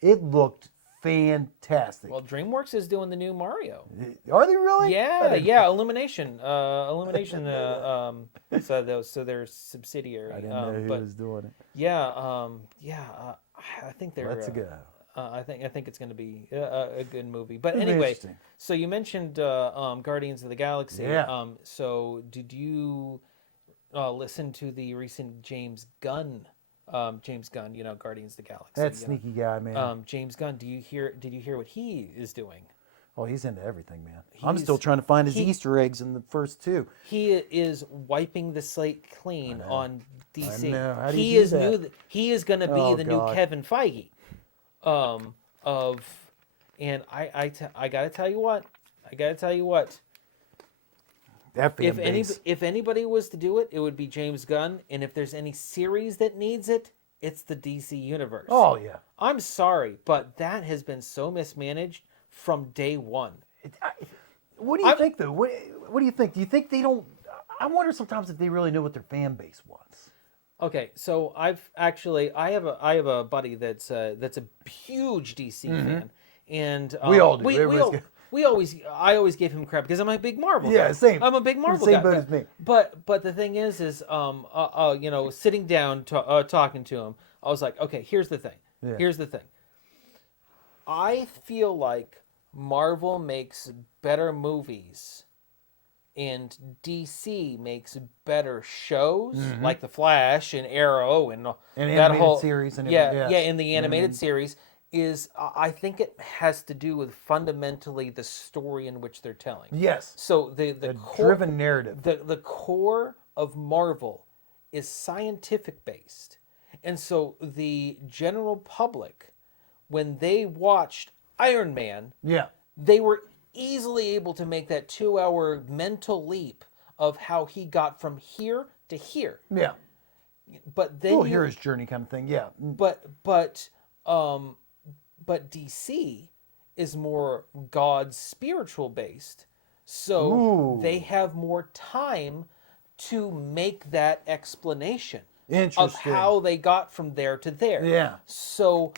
It looked fantastic. Well, DreamWorks is doing the new Mario. Are they really? Yeah, Illumination. So they're subsidiary. I didn't know who but was doing it. I think they're. Let's go. I think it's going to be a good movie. But It'll be anyway, interesting. so you mentioned Guardians of the Galaxy. Yeah. So did you listen to the recent James Gunn? Guardians of the Galaxy. That sneaky guy, man. James Gunn. Did you hear what he is doing? Oh, he's into everything, man. I'm He's- still trying to find his he- Easter eggs in the first two. He is wiping the slate clean on DC. I know. How do He you do is that? He is going to be Oh, the God. new Kevin Feige. And I got to tell you what. That fan base. If anybody was to do it, it would be James Gunn. And if there's any series that needs it, it's the DC universe. Oh, yeah. I'm sorry, but that has been so mismanaged from day one. What do you think, though? What do you think? Do you think they don't... I wonder sometimes if they really know what their fan base wants. Okay, so I have a buddy that's a huge DC fan, and We all do. I always give him crap because I'm a big Marvel Yeah, guy. same. I'm a big You're Marvel the guy. same boat as me. But the thing is sitting down talking to him, I was like, okay, here's the thing. Yeah. Here's the thing. I feel like Marvel makes better movies and DC makes better shows like The Flash and Arrow and that animated whole series and yeah, everything, yeah, yes. in the animated series is I think it has to do with fundamentally the story in which they're telling. Yes. So the core, driven narrative. the core of Marvel is scientific based. And so the general public, when they watched Iron Man, Yeah. they were easily able to make that 2-hour mental leap of how he got from here to here. Yeah. But then Hero's journey kind of thing. Yeah. but DC is more God spiritual based. So Ooh. they have more time to make that explanation of Interesting. how they got from there to there. Yeah. So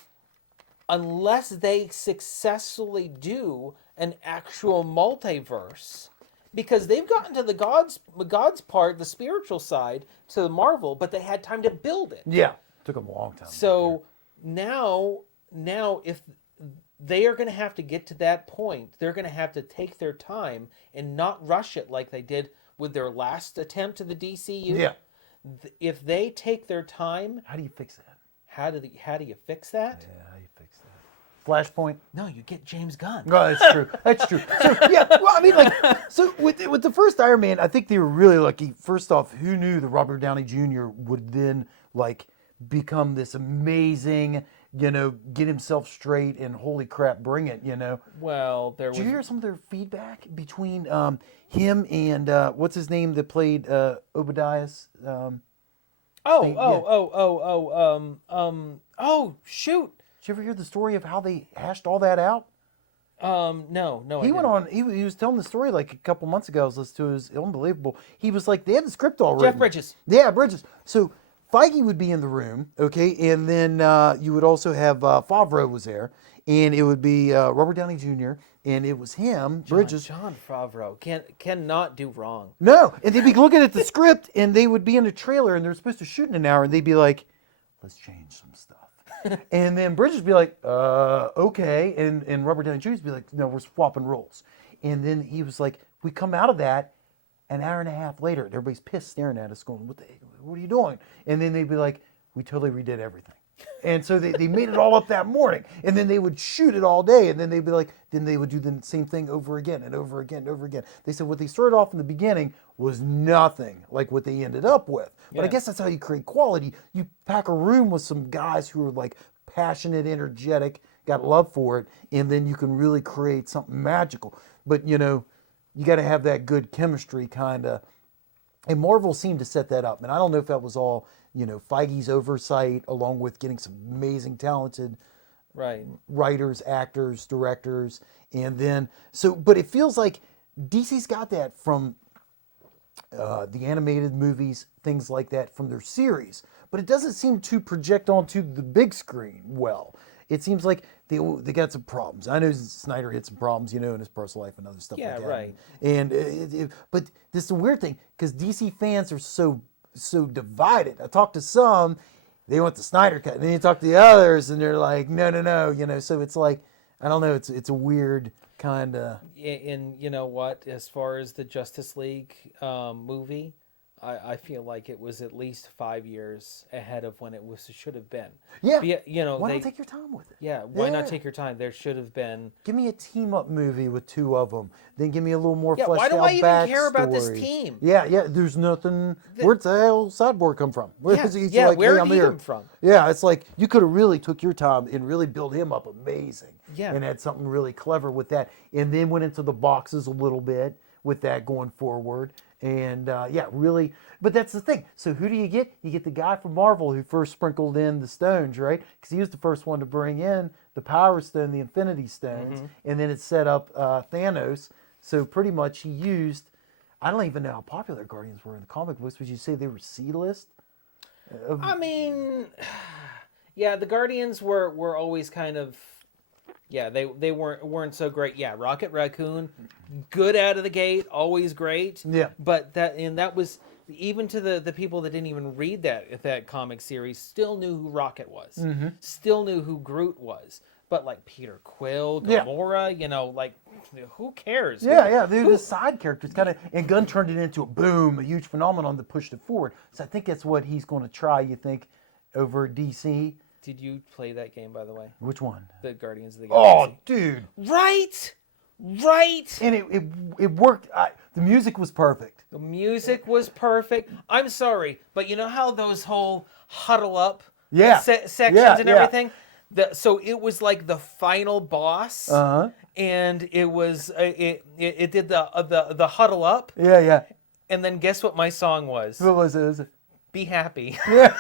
unless they successfully do an actual multiverse, because they've gotten to the gods part, the spiritual side, to Marvel, but they had time to build it. Yeah. Took them a long time. So now if they are going to have to get to that point, they're going to have to take their time and not rush it like they did with their last attempt to the DCU. Yeah. If they take their time, How do you fix that? How do you fix that? Yeah, how you fix that? Flashpoint. No, you get James Gunn. No, that's true. That's true. So yeah, well, I mean, like, so with the first Iron Man, I think they were really lucky. First off, who knew that Robert Downey Jr. would then like become this amazing, get himself straight and holy crap, bring it, Well, there was. Did you hear some of their feedback between him and what's his name that played Obadiah's? Oh, shoot. Did you ever hear the story of how they hashed all that out? No, I He went didn't. on. He was telling the story like a couple months ago. I was listening to it. It was unbelievable. He was like, they had the script already. Jeff Bridges. Yeah, Bridges. So Feige would be in the room, okay, and then you would also have Favreau was there, and it would be Robert Downey Jr. and it was him, Bridges. John Favreau cannot do wrong. No, and they'd be looking at the script, and they would be in a trailer, and they're supposed to shoot in an hour, and they'd be like, let's change some stuff. And then Bridges would be like, okay. And Robert Downey Jr. would be like, no, we're swapping roles. And then he was like, we come out of that an hour and a half later. Everybody's pissed staring at us going, what are you doing? And then they'd be like, we totally redid everything. And so they made it all up that morning. And then they would shoot it all day. And then they'd be like, then they would do the same thing over again and over again and over again. They said what they started off in the beginning was nothing like what they ended up with. But I guess that's how you create quality. You pack a room with some guys who are like passionate, energetic, got love for it, and then you can really create something magical. But you got to have that good chemistry kind of. And Marvel seemed to set that up. And I don't know if that was all, Feige's oversight, along with getting some amazing, talented writers, actors, directors. And then, but it feels like DC's got that from the animated movies, things like that, from their series. But it doesn't seem to project onto the big screen well. It seems like they got some problems. I know Snyder had some problems, in his personal life and other stuff like that. Right. And but this is a weird thing because DC fans are so divided. I talked to some, they want the Snyder cut, and then you talk to the others, and they're like, no. So it's like, I don't know. It's a weird kind of. And you know what? As far as the Justice League movie, I feel like it was at least 5 years ahead of when it should have been. Yeah. Why not take your time with it? Yeah. Why not take your time? There should have been. Give me a team up movie with two of them. Then give me a little more fleshed out why do I even care about this team? Yeah. There's nothing. Where'd the hell Cyborg come from? Where did he come from? Yeah, it's like you could have really took your time and really built him up amazing. Yeah. And had something really clever with that. And then went into the boxes a little bit with that going forward. And really, but that's the thing. So who do you get? You get the guy from Marvel who first sprinkled in the stones, right? Because he was the first one to bring in the Power Stone, the Infinity Stones, and then it set up Thanos. So pretty much he used. I don't even know how popular Guardians were in the comic books. Would you say they were C-list? I mean, yeah, the Guardians were always kind of. Yeah, they weren't so great. Yeah, Rocket Raccoon, good out of the gate, always great. Yeah. But that was even to the people that didn't even read that comic series still knew who Rocket was, still knew who Groot was. But like Peter Quill, Gamora, like who cares? Yeah, they're the side characters kind of. And Gunn turned it into a huge phenomenon that pushed it forward. So I think that's what he's going to try. You think over at DC. Did you play that game, by the way? Which one? The Guardians of the Galaxy. Oh, dude. Right. And it worked. The music was perfect. The music was perfect. I'm sorry, but you know how those whole huddle up sections and everything? So it was like the final boss, and it was it did the huddle up. Yeah. And then guess what my song was? What was it? Be happy. Yeah.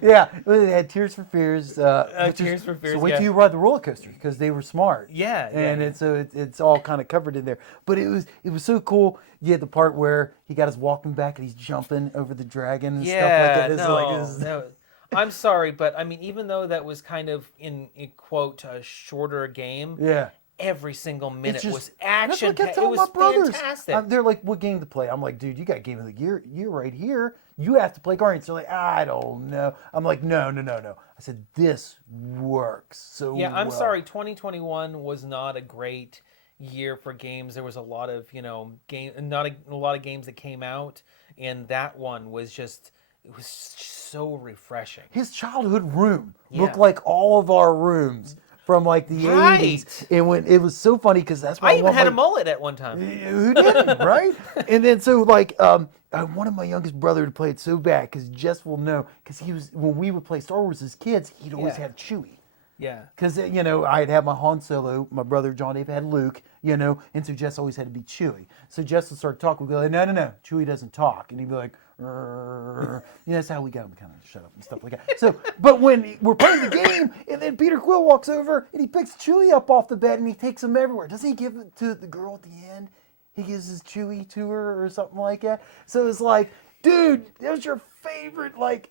Yeah. It had Tears for Fears. Tears for Fears. So wait till you ride the roller coaster because they were smart. Yeah. And it's all kind of covered in there. But it was so cool. You had the part where he got his walking back and he's jumping over the dragon and stuff like that. No. I'm sorry, but I mean, even though that was kind of in quote a shorter game. Yeah. Every single minute was action. It was fantastic. They're like, what game to play? I'm like, dude, you got Game of the Year right here. You have to play Guardians. They're like, I don't know. I'm like, no. I said, this works so well. Yeah, I'm sorry. 2021 was not a great year for games. There was a lot of, not a lot of games that came out, and that one was just it was so refreshing. His childhood room Yeah. looked like all of our rooms from like the 80s. And when it was so funny because that's why I even want had my, a mullet at one time. Who didn't, right? And then so like I wanted my youngest brother to play it so bad because Jess will know because he was when we would play Star Wars as kids, he'd always Yeah. have Chewie. Yeah. Because, you know, I'd have my Han Solo, my brother John Dave had Luke, you know, and so Jess always had to be Chewie. So Jess would start talking, we'd be like, no, Chewie doesn't talk. And he'd be like, "Rrr." You know, that's how we got him kind of shut up and stuff like that. So, but when we're playing the game, and then Peter Quill walks over, and he picks Chewie up off the bed, and he takes him everywhere. Doesn't he give it to the girl at the end? He gives his Chewie to her or something like that. So it's like, dude, that was your favorite, like,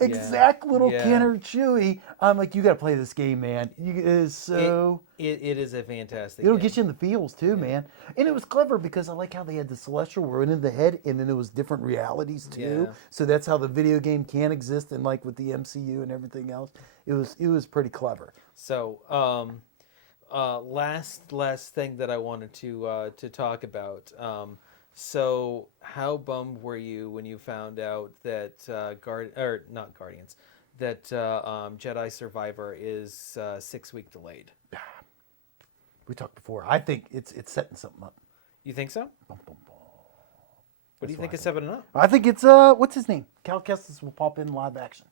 exact little Kenner Chewie. I'm like, you got to play this game, man. It is so. It is a fantastic. It'll game. get you in the feels too, man. And it was clever because I like how they had the celestial world in the head, and then it was different realities too. Yeah. So that's how the video game can exist, and like with the MCU and everything else, it was pretty clever. So, last thing that I wanted to talk about. So, how bummed were you when you found out that that Jedi Survivor is 6 week delayed? We talked before. I think it's setting something up. You think so? Bum, bum, bum. What do you think is setting up? I think it's what's his name? Cal Kestis will pop in live action.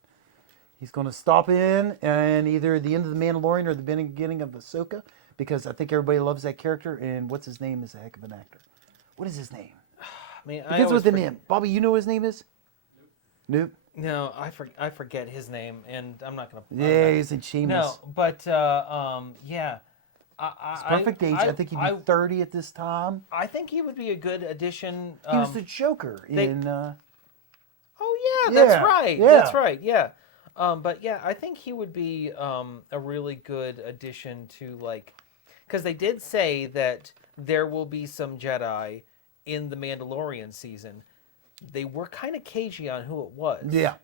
He's going to stop in and either the end of the Mandalorian or the beginning of Ahsoka because I think everybody loves that character. And what's his name is a heck of an actor. What is his name? I mean, Begins with an M. Bobby, you know what his name is? Nope. No, I forget his name, and I'm not gonna. Yeah, he's in Seamus. No, but yeah. It's perfect age. I think he'd be 30 at this time. I think he would be a good addition. He was the Joker in. Oh yeah, that's right. Yeah. That's right. Yeah. But yeah, I think he would be a really good addition to because they did say that there will be some Jedi in the Mandalorian season. They were kind of cagey on who it was. Yeah.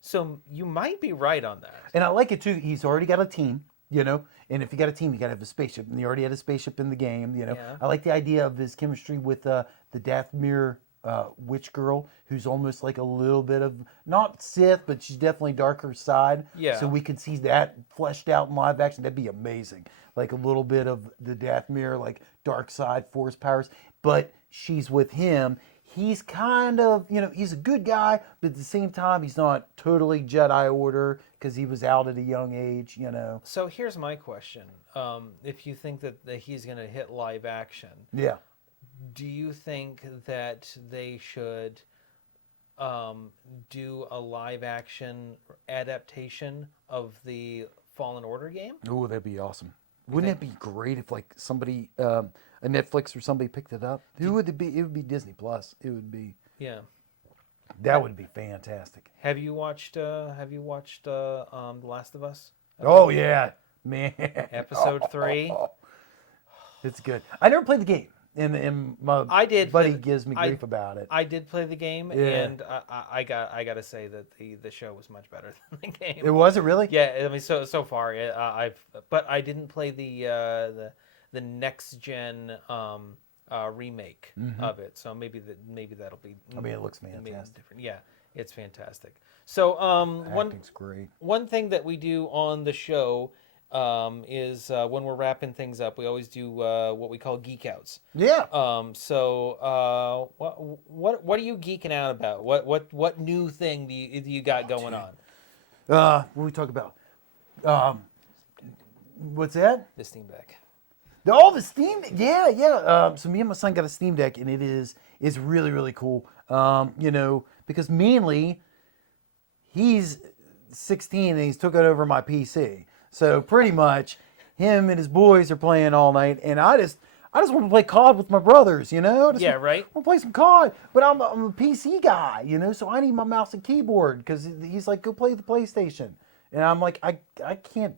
So you might be right on that. And I like it too. He's already got a team, you know. And if you got a team, you got to have a spaceship. And he already had a spaceship in the game, you know. Yeah. I like the idea of his chemistry with the Dathomir witch girl, who's almost like a little bit of not Sith, but she's definitely darker side. Yeah. So we could see that fleshed out in live action. That'd be amazing. Like a little bit of the Dathomir, like dark side force powers. But she's with him. He's kind of, you know, he's a good guy, but at the same time, he's not totally Jedi Order because he was out at a young age, you know. So here's my question. If you think that he's going to hit live action, Yeah. do you think that they should do a live action adaptation of the Fallen Order game? Oh, that'd be awesome. Wouldn't it be great if like somebody, a Netflix or somebody picked it up? Who would it be? It would be Disney Plus. It would be. Yeah. That would be fantastic. Have you watched The Last of Us? Oh yeah, man. Episode 3. It's good. I never played the game, and my buddy gives me grief about it. I did play the game, and I got to say that the show was much better than the game. It was it really? Yeah, I mean, so far, but I didn't play the next gen remake of it. So maybe that'll be. I mean, it looks fantastic. Different. Yeah, it's fantastic. So Acting's great. one thing that we do on the show is when we're wrapping things up, we always do what we call geek outs. Yeah. So what are you geeking out about? What new thing do you got going on? What we talk about? What's that? The Steam Deck. Oh, the Steam Deck. Yeah. So me and my son got a Steam Deck, and it's really, really cool. You know, because mainly he's 16 and he's took it over my PC. So pretty much him and his boys are playing all night, and I just want to play COD with my brothers, you know? Yeah, right. I want to play some COD, but I'm a PC guy, you know, so I need my mouse and keyboard because he's like, go play the PlayStation. And I'm like, I can't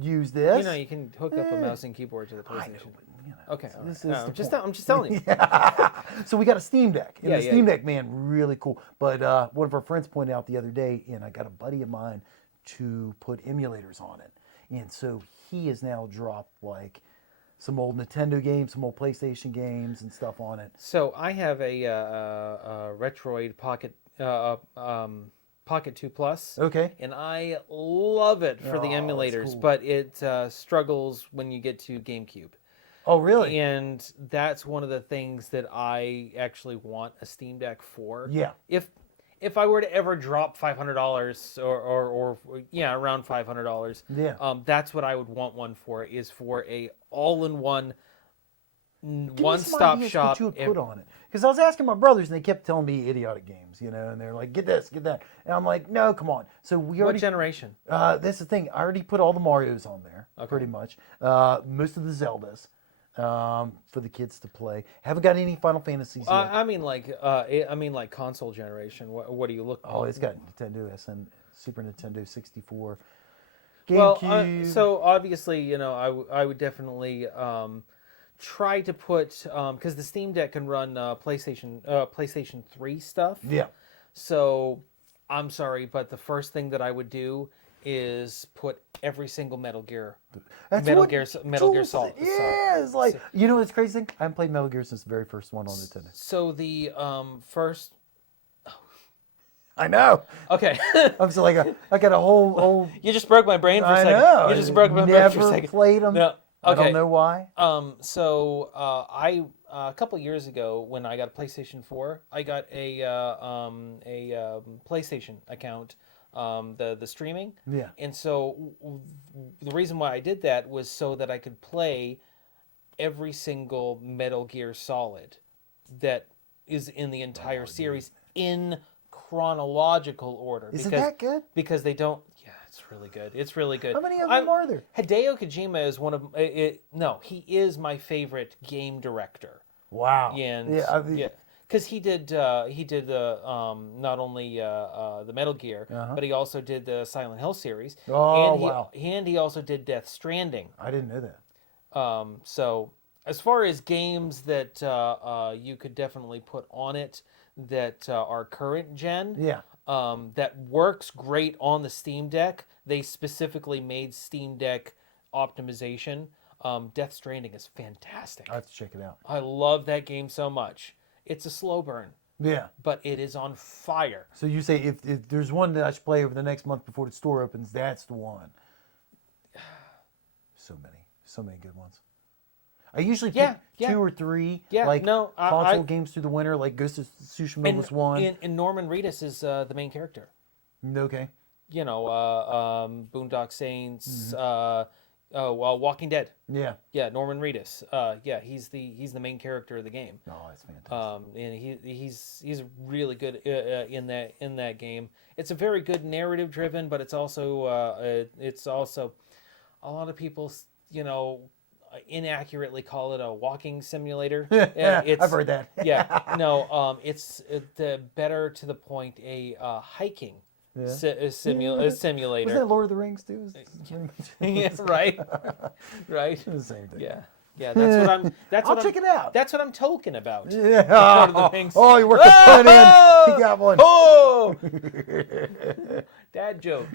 use this. You know, you can hook up a mouse and keyboard to the PlayStation. I know, but, you know, Okay, all this right. is No, the I'm just telling you. So we got a Steam Deck. And Yeah, the Steam Deck, man, really cool. But one of our friends pointed out the other day, and I got a buddy of mine to put emulators on it. And so he has now dropped like some old Nintendo games, some old PlayStation games and stuff on it. So I have a Retroid Pocket 2 Plus. Okay. And I love it for the Oh, that's emulators, cool. but it struggles when you get to GameCube. Oh, really? And that's one of the things that I actually want a Steam Deck for. Yeah. If I were to ever drop $500 or yeah, around $500, Yeah. that's what I would want one for, is for a all-in-one Give me some one-stop ideas shop. what you would put on it. Because I was asking my brothers, and they kept telling me idiotic games, and they're like, get this, get that. And I'm like, no, come on. So we What already. generation? That's the thing. I already put all the Marios on there, pretty much. Most of the Zeldas for the kids to play. Haven't got any Final Fantasies yet. I mean like console generation. What do you look? Oh, it's got Nintendo SN, Super Nintendo 64, Well, GameCube. so obviously, I would definitely try to put because the Steam Deck can run PlayStation 3 stuff. Yeah. So I'm sorry, but the first thing that I would do is put every single Metal Gear Solid. Yeah, it's like, what's crazy thing? I haven't played Metal Gear since the very first one on Nintendo. So the first. I know. Okay. I'm so like I got a whole. You just broke my brain for a I second. know. You just broke my brain for a second. Never played them. No. I Okay. don't know why. So I a couple years ago when I got a PlayStation 4, I got a PlayStation account, the streaming. Yeah. And so the reason why I did that was so that I could play every single Metal Gear Solid that is in the entire series in chronological order. Is it that good? Because they don't. Yeah, it's really good. It's really good. How many of them are there? Hideo Kojima is one of no, he is my favorite game director. Wow. And yeah. Because he did not only the Metal Gear, but he also did the Silent Hill series. Oh, and he, wow. And he also did Death Stranding. I didn't know that. So as far as games that you could definitely put on it that are current gen, Yeah. that works great on the Steam Deck. They specifically made Steam Deck optimization. Death Stranding is fantastic. I have to check it out. I love that game so much. It's a slow burn, Yeah. but it is on fire. So you say if there's one that I should play over the next month before the store opens, that's the one. So many good ones. I usually pick 2 or 3 console games through the winter, like Ghost of Tsushima was one. And Norman Reedus is the main character. Okay. Boondock Saints, Walking Dead. Yeah. Yeah, Norman Reedus. He's the main character of the game. Oh, that's fantastic. And he's really good in that game. It's a very good narrative driven, but it's also a lot of people inaccurately call it a walking simulator. I've heard that. It's better to the point a hiking simulator. Was that Lord of the Rings too? Yeah, right. The same thing. Yeah. I'll check it out. That's what I'm talking about. Yeah. Lord of the Rings. Oh, you worked the pun in. He got one. Oh, dad joke.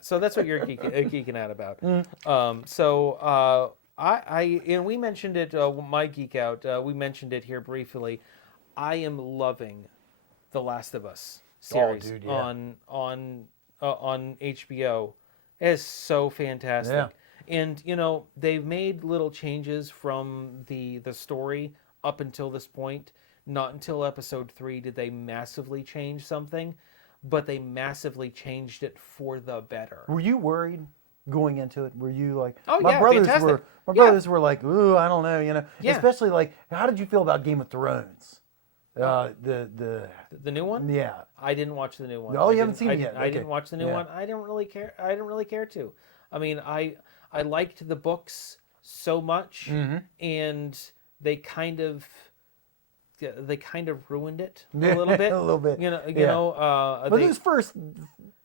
So that's what you're geeking out about. And we mentioned it. My geek out. We mentioned it here briefly. I am loving The Last of Us series on HBO. It is so fantastic. Yeah. And they've made little changes from the story up until this point. Not until episode 3 did they massively change something, but they massively changed it for the better. Were you worried going into it? Were you like, oh, my yeah, brothers fantastic. My brothers were like, ooh, I don't know, Yeah. Especially like, how did you feel about Game of Thrones? The new one? Yeah. I didn't watch the new one. Oh, you haven't seen it yet. I didn't watch the new Yeah. one. I didn't really care to. I mean, I liked the books so much, and they kind of ruined it a little bit. A little bit. But those first,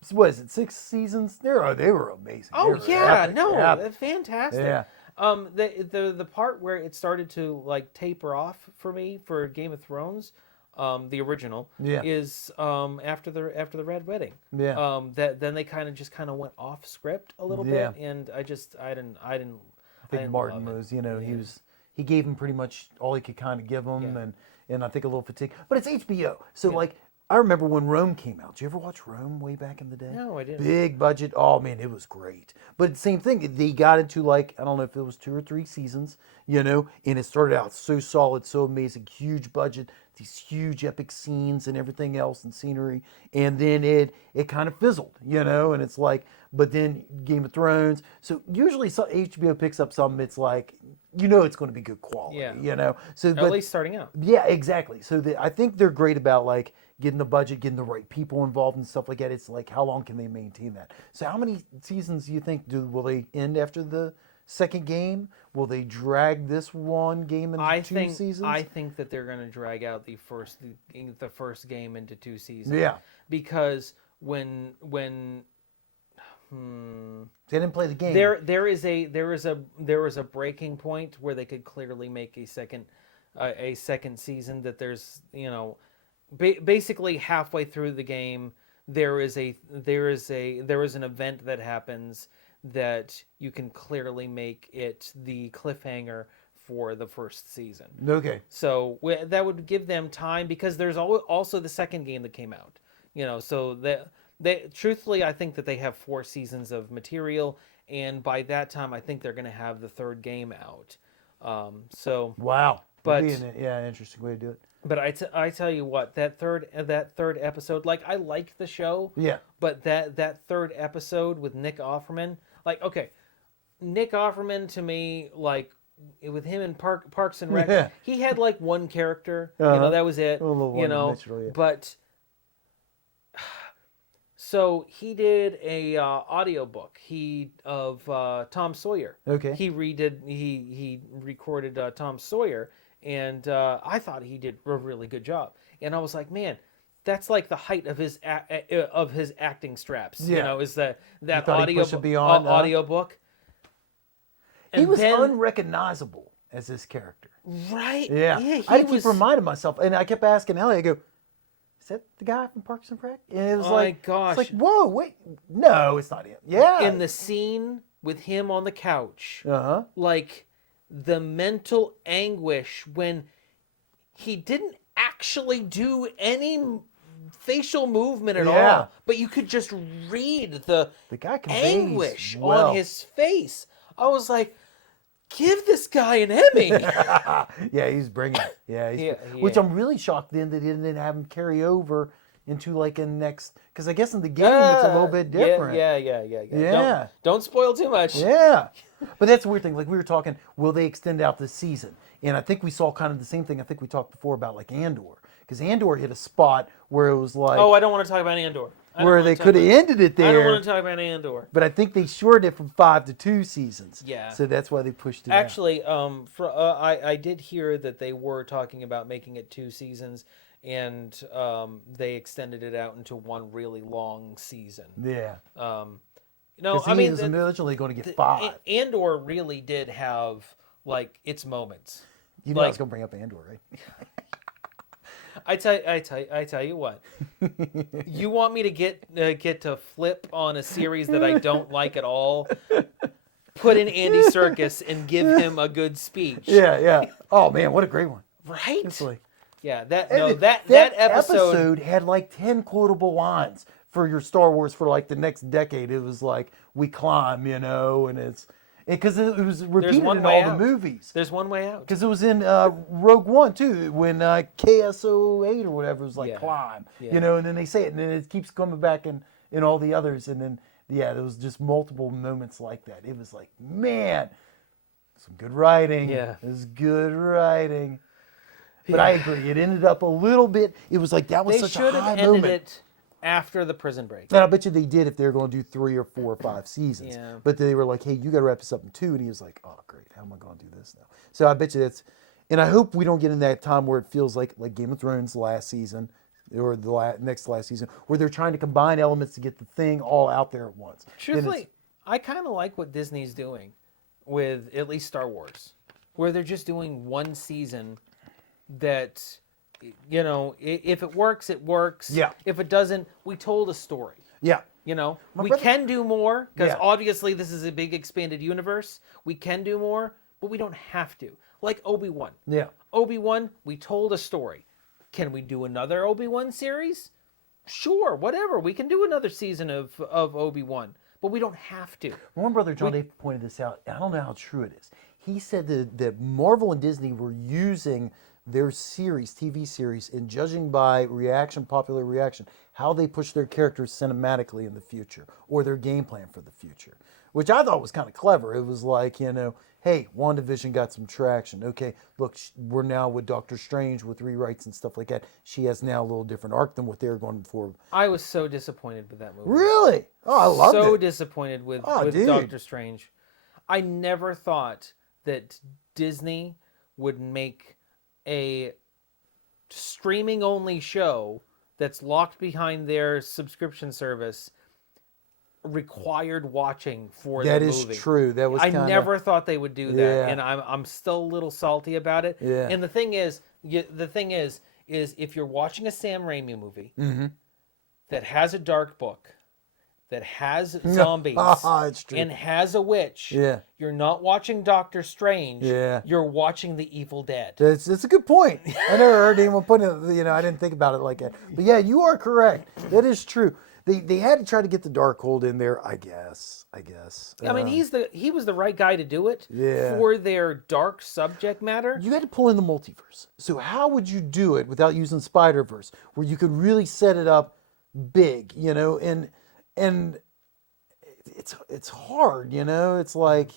what is it, 6 seasons? They were amazing. Oh they were epic. Fantastic. Yeah. The part where it started to like taper off for me for Game of Thrones, the original, is after the Red Wedding. Yeah. Then they kind of went off script a little bit, and I didn't. I think Martin was, he gave him pretty much all he could kind of give him, and and I think a little fatigue. But it's HBO, so like I remember when Rome came out. Did you ever watch Rome way back in the day? No, I didn't. Big budget. Oh man, it was great. But same thing. They got into like I don't know if it was 2 or 3 seasons, and it started out so solid, so amazing, huge budget, these huge epic scenes and everything else and scenery, and then it kind of fizzled, and it's like. But then Game of Thrones. So usually HBO picks up something. It's like it's going to be good quality. Yeah. So At least starting out. yeah, exactly. So I think they're great about like getting the budget, getting the right people involved and stuff like that. It's like how long can they maintain that? So how many seasons do you think will they end after the second game? Will they drag this one game into 2 seasons? I think that they're going to drag out the first game into 2 seasons. Yeah, because when they didn't play the game. there is a breaking point where they could clearly make a second season. That there's basically halfway through the game there is an event that happens that you can clearly make it the cliffhanger for the first season. Okay. So that would give them time, because there's also the second game that came out. So truthfully, I think that they have 4 seasons of material, and by that time, I think they're going to have the third game out. Wow. But interesting way to do it. But I tell you what, that third episode, like, I like the show. Yeah. But that third episode with Nick Offerman, like, okay, Nick Offerman to me, like, with him in Parks and Rec, he had like one character, that was it, Yeah. But so he did a audiobook of Tom Sawyer. Okay. He recorded Tom Sawyer, and I thought he did a really good job. And I was like, man, that's like the height of his acting straps. Yeah. Is that beyond audiobook. He was unrecognizable as this character. Right. Yeah. I keep reminding myself, and I kept asking Ellie, I go, is that the guy from Parks and Rec? And it was my gosh. It's like, whoa, wait, no, it's not him. Yeah. In the scene with him on the couch, Uh-huh. like the mental anguish when he didn't actually do any facial movement at all, but you could just read the guy anguish well. on his face. I was like, give this guy an Emmy. Yeah, he's bringing it. Yeah, which I'm really shocked then that they didn't have him carry over into like a next, because I guess in the game it's a little bit different. Yeah. Don't spoil too much. Yeah. But that's the weird thing. Like we were talking, will they extend out this season? And I think we saw kind of the same thing. I think we talked before about like Andor, because Andor hit a spot where it was like, oh, I don't want to talk about Andor. Where they could have ended it there. I don't want to talk about Andor. But I think they shortened it from 5 to 2 seasons. Yeah. So that's why they pushed it Actually, I did hear that they were talking about making it 2 seasons, and they extended it out into one really long season. Yeah. No, I mean, he was originally going to get 5. Andor really did have like its moments. You know, I was going to bring up Andor, right? I tell you what. You want me to get to flip on a series that I don't like at all? Put in Andy Serkis and give him a good speech. Yeah. Oh man, what a great one! Right? It's like, yeah, that episode had like 10 quotable lines for your Star Wars for like the next decade. It was like, we climb, and it's because it was repeated in all the movies. There's one way out. Because it was in Rogue One too, when KSO8 or whatever was like climb, and then they say it, and then it keeps coming back in all the others, and then there was just multiple moments like that. It was like, man, some good writing. Yeah, it was good writing. But I agree, it ended up a little bit. It was like that was such a high moment. They should have ended it after the prison break. And I bet you they did if they were going to do 3 or 4 or 5 seasons. Yeah. But they were like, hey, you got to wrap this up in 2. And he was like, oh, great. How am I going to do this now? So I bet you that's, and I hope we don't get in that time where it feels like Game of Thrones last season or the next to last season, where they're trying to combine elements to get the thing all out there at once. Truthfully, I kind of like what Disney's doing with at least Star Wars, where they're just doing one season that, if it works, it works. Yeah. If it doesn't, we told a story. Yeah. We can do more, because obviously this is a big expanded universe. We can do more, but we don't have to. Like Obi-Wan. Yeah. Obi-Wan, we told a story. Can we do another Obi-Wan series? Sure, whatever. We can do another season of Obi-Wan, but we don't have to. One brother, John Dave, pointed this out. I don't know how true it is. He said that Marvel and Disney were using their series, TV series, and judging by reaction, popular reaction, how they push their characters cinematically in the future, or their game plan for the future, which I thought was kind of clever. It was like, hey, WandaVision got some traction. Okay, look, we're now with Doctor Strange with rewrites and stuff like that. She has now a little different arc than what they were going for. I was so disappointed with that movie. Really? Oh, I loved it. So disappointed with dude. Doctor Strange. I never thought that Disney would make a streaming-only show that's locked behind their subscription service required watching for the movie. That is true. That was I never thought they would do that, Yeah. and I'm still a little salty about it. Yeah. And the thing is if you're watching a Sam Raimi movie that has a dark book, that has zombies, it's true. and has a witch, Yeah. you're not watching Doctor Strange. Yeah. You're watching The Evil Dead. That's a good point. I never heard anyone put it, I didn't think about it like that. But yeah, you are correct. That is true. They had to try to get the Darkhold in there, I guess. I mean, he was the right guy to do it Yeah. for their dark subject matter. You had to pull in the multiverse. So how would you do it without using Spider-Verse, where you could really set it up big, and it's hard, It's like,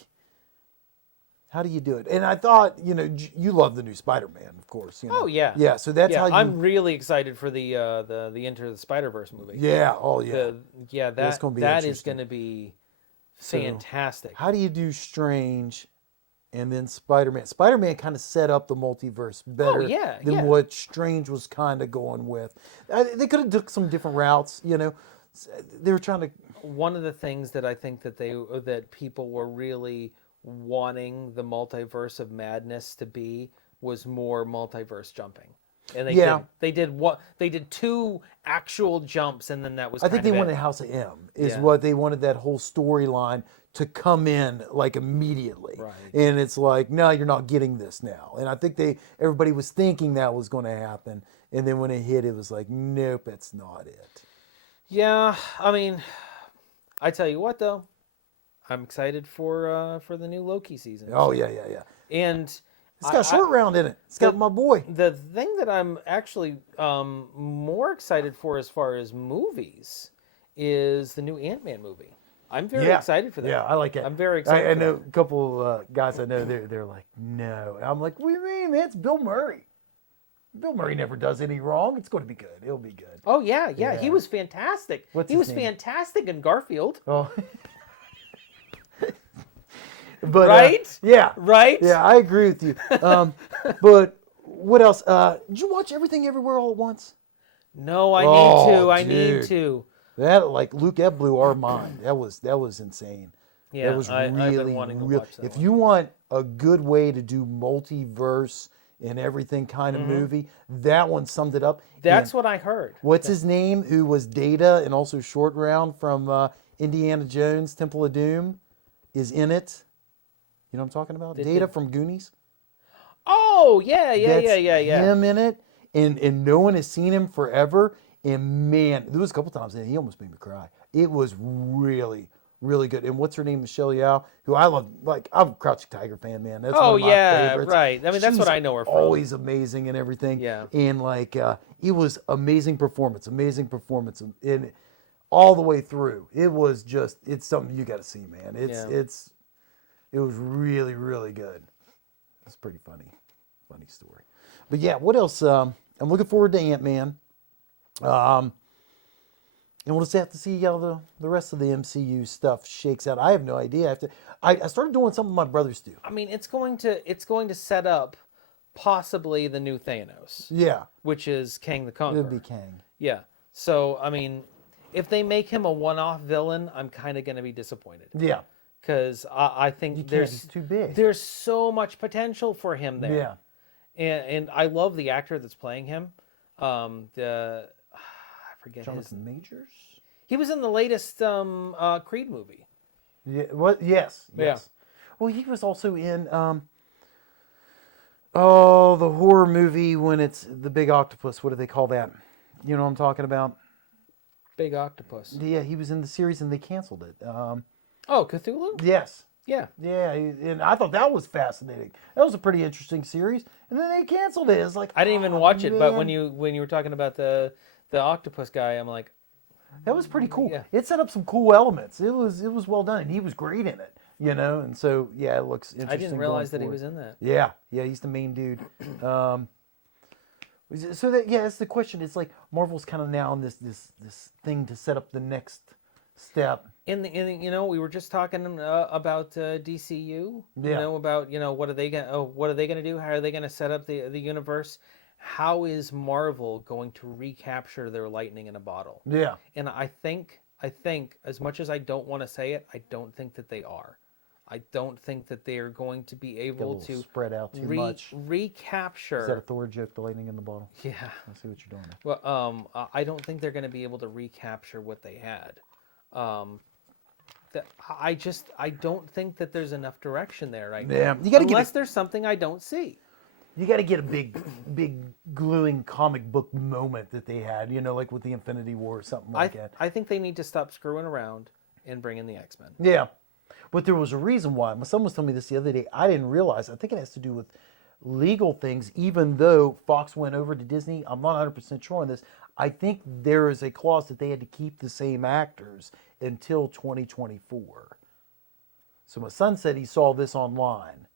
how do you do it? And I thought, you love the new Spider-Man, of course. Oh yeah, Yeah. So that's how you. I'm really excited for the Into the Spider-Verse movie. Yeah. Oh yeah. That's gonna be that is interesting. going to be fantastic. How do you do Strange, and then Spider-Man? Spider-Man kind of set up the multiverse better than what Strange was kind of going with. They could have took some different routes. They were trying to. One of the things that I think that people were really wanting the multiverse of madness to be was more multiverse jumping, and they did two actual jumps, and then that was. I think they kind of wanted House of M is what they wanted, that whole storyline to come in like immediately, Right. And it's like, no, you're not getting this now. And I think everybody was thinking that was going to happen, and then when it hit, it was like, nope, that's not it. Yeah, I mean, I tell you what though, I'm excited for the new Loki season. Oh yeah. And It's got Short Round in it. It's got my boy. The thing that I'm actually more excited for as far as movies is the new Ant-Man movie. I'm very excited for that. Yeah, I like it. I'm very excited. I know a couple guys I know, they're like, no. And I'm like, what do you mean, man? It's Bill Murray. Bill Murray never does any wrong. It's going to be good. It'll be good. Oh yeah. He was fantastic. What's he his was name? fantastic in Garfield. Oh. But, right? Yeah. Right? Yeah, I agree with you. But what else? Did you watch Everything Everywhere All at Once? No, I need to. I dude. need to. That, like, Luke, that blew our mind. That was insane. Yeah, that was I've been wanting to watch that If one. you want a good way to do multiverse and everything kind of movie, that one summed it up. That's And what I heard. what's his name? Who was Data and also Short Round from Indiana Jones, Temple of Doom, is in it. You know what I'm talking about? Data from Goonies. Oh, yeah. That's him in it, and no one has seen him forever. And man, there was a couple times that he almost made me cry. It was really, really good. And what's her name? Michelle Yeoh, who I love. Like, I'm a Crouching Tiger fan, man. That's one of my favorites. right. I mean, that's what She's I know her from. Always amazing and everything. Yeah. And like, it was amazing performance, and all the way through. It was just, it's something you got to see, man. It was really, really good. It's pretty funny story. But yeah, what else? I'm looking forward to Ant-Man. And we'll just have to see how the rest of the MCU stuff shakes out. I have no idea. I started doing something my brothers do. I mean, it's going to set up possibly the new Thanos. Yeah. Which is Kang the Conqueror. It'll be Kang. Yeah. So, I mean, if they make him a one-off villain, I'm kind of going to be disappointed. Yeah. Because I think he's too big. There's so much potential for him there. Yeah. And I love the actor that's playing him. I forget Jonathan Majors? He was in the latest Creed movie. Yeah. What? Yes. Yeah. Well, he was also in Oh, the horror movie when it's the big octopus. What do they call that? You know what I'm talking about? Big octopus. Yeah, he was in the series and they canceled it. Oh, Cthulhu? Yes. Yeah. Yeah, and I thought that was fascinating. That was a pretty interesting series, and then they canceled it. It's like I didn't even "Oh, watch it, but when man." you were talking about the octopus guy, I'm like, That was pretty cool. Yeah. It set up some cool elements. It was well done, and he was great in it. And so yeah, it looks interesting. I didn't realize that going he forward. was in that. Yeah, he's the main dude. So that that's the question. It's like Marvel's kind of now in this thing to set up the next step. We were just talking about DCU. You Yeah. know about what are they gonna do? How are they gonna set up the universe? How is Marvel going to recapture their lightning in a bottle? Yeah. And I think as much as I don't want to say it, I don't think that they are. I don't think that they are going to be Got a able little to spread out too much. recapture. Is that a Thor joke? The lightning in the bottle. Yeah. I see what you're doing. Well, I don't think they're going to be able to recapture what they had. I don't think that there's enough direction there right Yeah, now. you gotta Unless get there's something I don't see. you got to get a big gluing comic book moment that they had. Like with the Infinity War or something like that. I think they need to stop screwing around and bring in the X-Men. Yeah, but there was a reason why. My son was telling me this the other day. I didn't realize. I think it has to do with legal things. Even though Fox went over to Disney, I'm not 100% sure on this. I think there is a clause that they had to keep the same actors until 2024. So my son said he saw this online.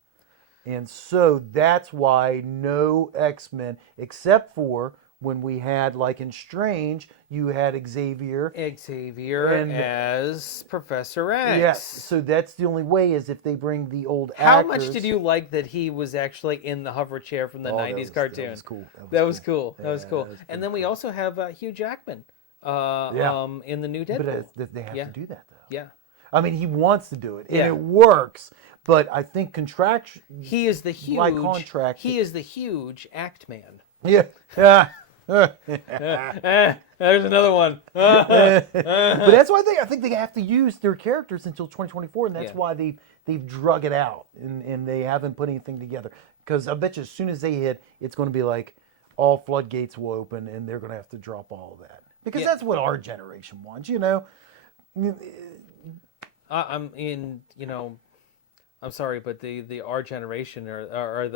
And so that's why no X-Men, except for when we had, like in Strange, you had Xavier. And- as Professor X. Yes, so that's the only way is if they bring the old How actors. much did you like that he was actually in the hover chair from the Oh, 90s cartoon? That was cool. That was cool. That was Yeah, cool. that was And then we also have Hugh Jackman in the new Deadpool. But they have Yeah. to do that, though. Yeah. I mean, he wants to do it, and Yeah. it works. But I think contraction. He is the huge. By contract. He is the huge act man. Yeah. Yeah. There's another one. But that's why I think they have to use their characters until 2024, and that's Yeah. why they've drug it out and they haven't put anything together. Because I bet you as soon as they hit, it's going to be like all floodgates will open, and they're going to have to drop all of that because Yeah. that's what our generation wants, I'm sorry, but the our generation are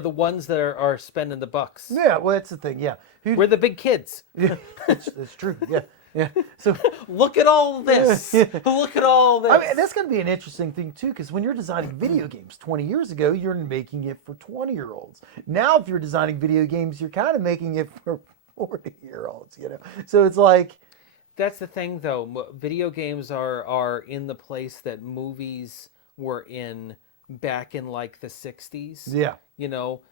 the ones that are spending the bucks. Yeah, well, that's the thing. Yeah, We're the big kids. that's true. Yeah, yeah. So Look at all this. Look at all this. I mean, that's going to be an interesting thing too, because when you're designing video games 20 years ago, you're making it for 20-year-olds. Now, if you're designing video games, you're kind of making it for 40-year-olds. So it's like. That's the thing, though. Video games are in the place that movies were in back in like the 60s. Yeah.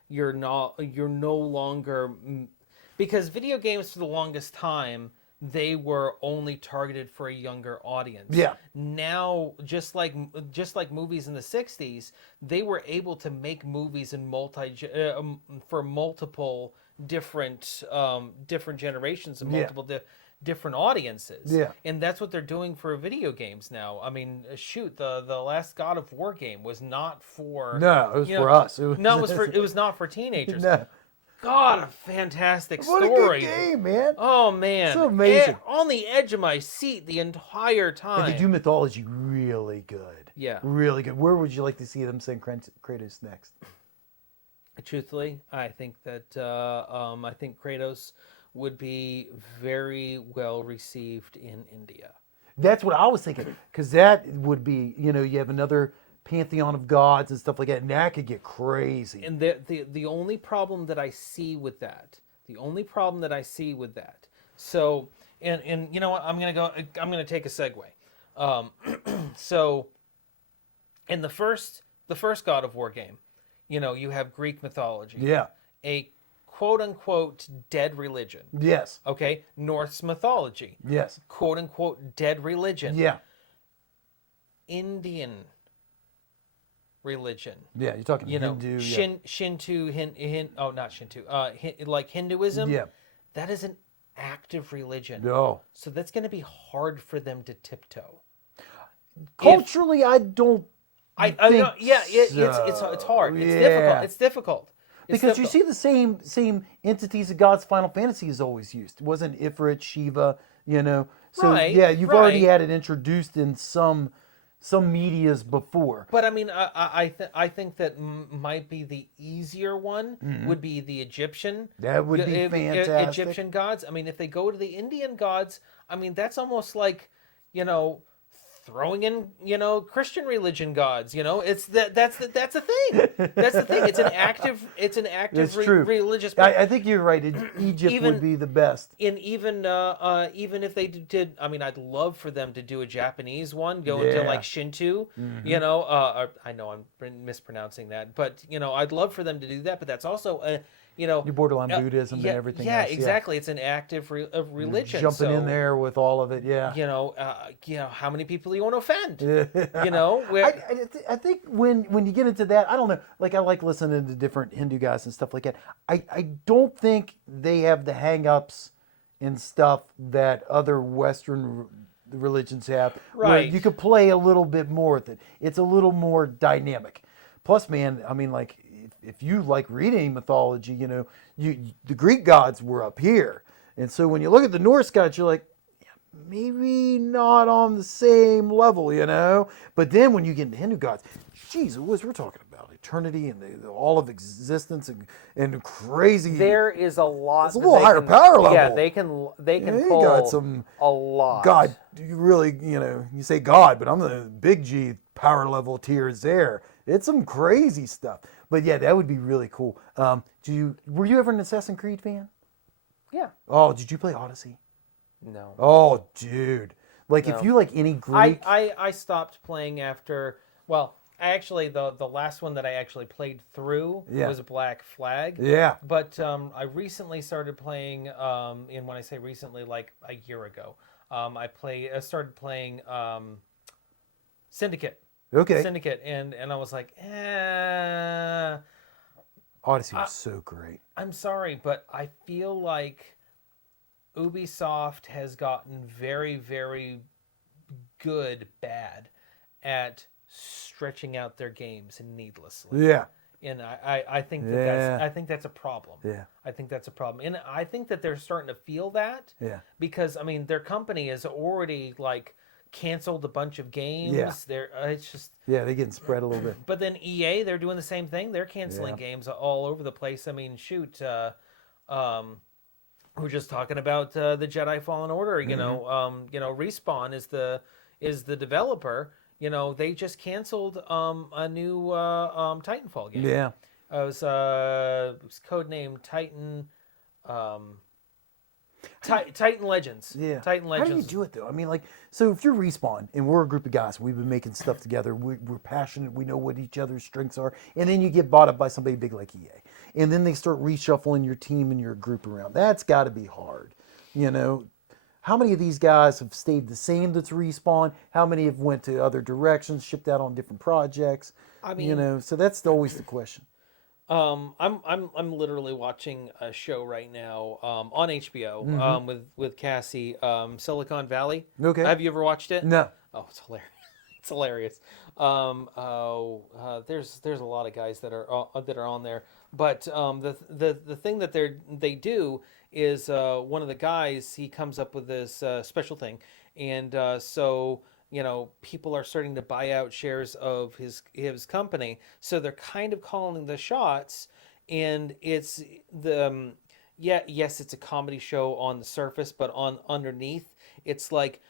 You're no longer, because video games for the longest time, they were only targeted for a younger audience. Yeah. Now, just like movies in the 60s, they were able to make movies in for multiple different generations and multiple different audiences. Yeah. And that's what they're doing for video games now. I mean, shoot, the last God of War game was not for No, it was for us. It was not for teenagers. No. God, a fantastic What story. a good game, man. Oh man. So amazing. On the edge of my seat the entire time. And they do mythology really good. Yeah. Really good. Where would you like to see them send Kratos next? Truthfully, I think that Kratos would be very well received in India. That's what I was thinking, because that would be, you have another pantheon of gods and stuff like that, and that could get crazy. And the only problem that I see with that, so and you know what, I'm gonna take a segue. So in the first God of War game, you have Greek mythology. Yeah. A quote unquote dead religion. Yes. Okay, Norse mythology. Yes. Quote unquote dead religion. Yeah. Indian religion. Yeah, you're talking Hindu. Shinto, not Shinto. Like Hinduism. Yeah. That is an active religion. No. So that's going to be hard for them to tiptoe. Culturally, I don't. It's hard. It's difficult. Because you difficult. see the same entities that God's Final Fantasy has always used. It wasn't Ifrit, Shiva, you know. So Right, yeah, you've already right. had it introduced in some medias before. But I mean, I think that might be the easier one would be the Egyptian. That would be fantastic. Egyptian gods. I mean, if they go to the Indian gods, I mean, that's almost like, you know, throwing in, you know, Christian religion gods. You know, it's that's the thing. That's the thing. It's an active That's true. religious. I think you're right. Egypt Even- would be the best. And even if they did, I mean, I'd love for them to do a Japanese one, go into Yeah. like Shinto, you know. I know I'm mispronouncing that, but you know, I'd love for them to do that. But that's also a, you know, Your borderline Buddhism yeah, and everything yeah, else. exactly. It's an active religion. Jumping so, in there with all of it, yeah. you know, how many people do you want to offend? You know, I think when you get into that, I don't know. Like I like listening to different Hindu guys and stuff like that. I don't think they have the hang-ups and stuff that other Western religions have. Where Right. you could play a little bit more with it. It's a little more dynamic. Plus, man, I mean, like if you like reading mythology, you know, the Greek gods were up here, and so when you look at the Norse gods, you're like, maybe not on the same level, you know. But then when you get into Hindu gods, geez, we're talking about eternity and all of existence and crazy. there is a lot. It's a little higher power level. Yeah, they can you pull got some a lot. God. You really, you know, you say God, but I'm the big G power level tiers there. It's some crazy stuff. But yeah, that would be really cool. Were you ever an Assassin's Creed fan? Yeah. Oh, did you play Odyssey? No. Oh, dude. Like, No. if you like any Greek... I stopped playing after. Well, actually, the last one that I actually played through Yeah. was Black Flag. Yeah. But I recently started playing. And when I say recently, like a year ago, I started playing Syndicate. Okay. Syndicate, and I was like, Odyssey was so great. I'm sorry, but I feel like Ubisoft has gotten very, very bad at stretching out their games needlessly. Yeah. And I think Yeah. that's a problem. Yeah. I think that's a problem. And I think that they're starting to feel that. Yeah. Because I mean their company has already like canceled a bunch of games. Yeah. It's just Yeah, they're getting spread a little bit. but then EA, they're doing the same thing. They're canceling Yeah. games all over the place. I mean, shoot, we're just talking about the Jedi Fallen Order. You know, Respawn is the developer. You know, they just canceled a new Titanfall game. Yeah. It was codenamed Titan. Titan Legends. Yeah. Titan Legends. How do you do it though? I mean, like, so if you're Respawn and we're a group of guys, we've been making stuff together, we're passionate, we know what each other's strengths are, and then you get bought up by somebody big like EA, and then they start reshuffling your team and your group around. That's got to be hard, you know. How many of these guys have stayed the same that's Respawn? How many have went to other directions, shipped out on different projects? I mean, you know, so that's always the question. I'm literally watching a show right now on HBO with Cassie, Silicon Valley. Okay. Have you ever watched it? No. Oh, it's hilarious. It's hilarious. There's a lot of guys that are on there, but the thing that they do is one of the guys, he comes up with this special thing, and so you know, people are starting to buy out shares of his company, so they're kind of calling the shots, and it's the yes, it's a comedy show on the surface, but on underneath, it's like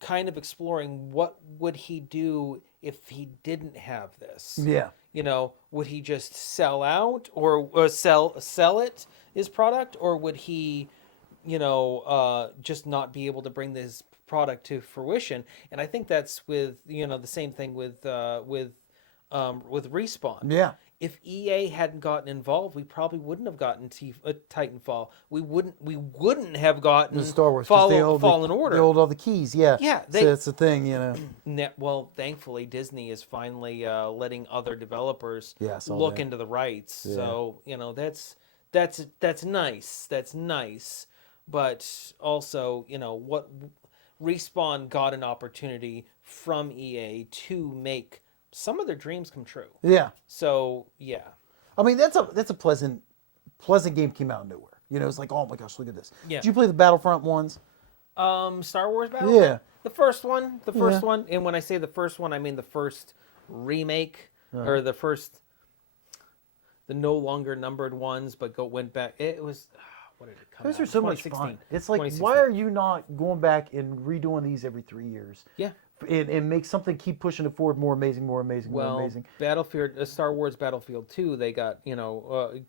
kind of exploring what would he do if he didn't have this. Yeah. You know, would he just sell out or sell it, his product, or would he, you know, just not be able to bring this product to fruition? And I think that's with, you know, the same thing with Respawn. Yeah. If EA hadn't gotten involved, we probably wouldn't have gotten Titanfall. We wouldn't have gotten The Star Wars 'cause Fallen Order. They hold all the keys, yeah. Yeah, so that's the thing, you know. Well, thankfully, Disney is finally letting other developers Yeah, I saw look that. into the rights. Yeah. So you know that's nice. That's nice. But also, you know, what Respawn got an opportunity from EA to make some of their dreams come true. Yeah. So yeah. I mean, that's a pleasant game came out of nowhere. You know, it's like, oh my gosh, look at this. Yeah. Did you play the Battlefront ones? Star Wars Battlefront? Yeah. The first one. And when I say the first one, I mean the first remake, or the no longer numbered ones, but went back. It was, what did it come Those out? are so much fun. It's like, why are you not going back and redoing these every 3 years? Yeah. And make something, keep pushing it forward, more amazing, more Well, amazing. Battlefield, Star Wars Battlefield 2, they got,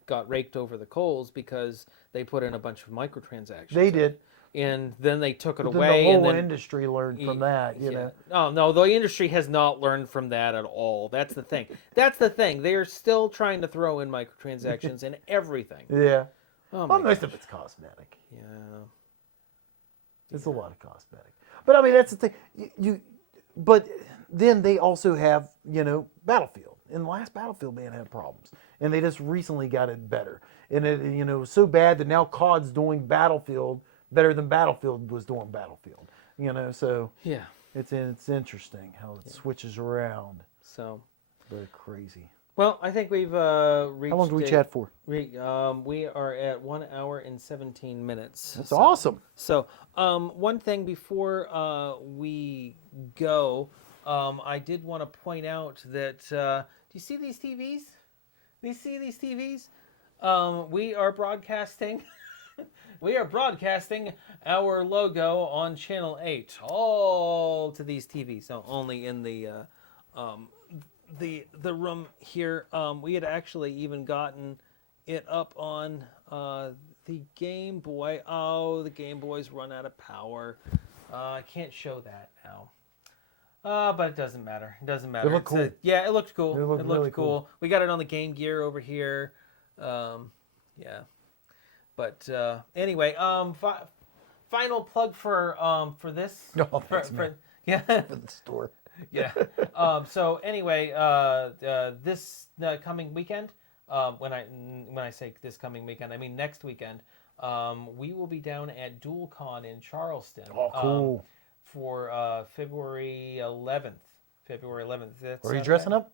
got raked over the coals because they put in a bunch of microtransactions. They did. And then they took it But away. then the whole and then industry learned from that, you know. Oh, no, the industry has not learned from that at all. That's the thing. They are still trying to throw in microtransactions in everything. Yeah. Oh, Well, my most gosh. of it's cosmetic. Yeah. It's a lot of cosmetic. But I mean, that's the thing. But then they also have, Battlefield. And the last Battlefield, man, had problems. And they just recently got it better. And it, was so bad that now COD's doing Battlefield better than Battlefield was doing Battlefield. So Yeah. it's interesting how it switches around. So. Very crazy. Well, I think we've reached. How long do we chat for? We are at 1 hour and 17 minutes. That's awesome. So, one thing before we go, I did want to point out that do you see these TVs? Do you see these TVs? We are broadcasting. We are broadcasting our logo on Channel 8 all to these TVs. So only in the room here. We had actually even gotten it up on the Game Boy. Oh, the Game Boy's run out of power. I can't show that now. But it doesn't matter. It doesn't matter. It looked cool. Yeah, it looked cool. It looked really cool. We got it on the Game Gear over here. Yeah. But anyway, final plug for this. Oh, thanks, man. Yeah. For the store. Yeah. So anyway, this coming weekend, when I say this coming weekend, I mean next weekend. We will be down at DualCon in Charleston. Oh, cool. For February 11th. That's, Are you dressing up?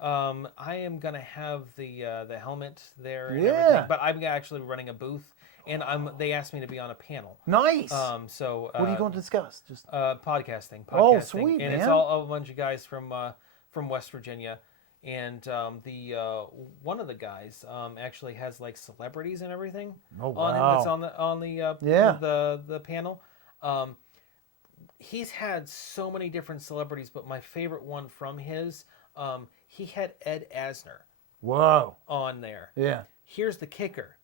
I am gonna have the helmet there. And Yeah. everything, but I'm actually running a booth, and they asked me to be on a panel. Nice. So what are you going to discuss? Just podcasting. Oh, sweet, and man. it's all a bunch of guys from West Virginia, and the one of the guys actually has like celebrities and everything Oh, on him. wow. That's on the Yeah. the panel. He's had so many different celebrities, but my favorite one from his, he had Ed Asner Whoa. on there. Yeah. Here's the kicker.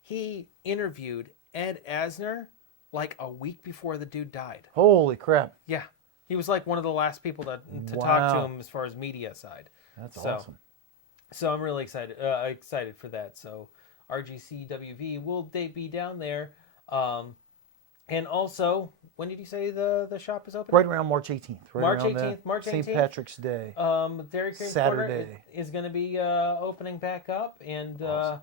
He interviewed Ed Asner like a week before the dude died. Holy crap. Yeah. He was like one of the last people to Wow. talk to him as far as media side. That's So- awesome. So I'm really excited for that. So RGCWV will be down there. And also, when did you say the shop is open? Right around March 18th. Right March around 18th. March 18th. St. Patrick's Day. Dairy Cream Saturday. Corner is going to be opening back up, and Awesome.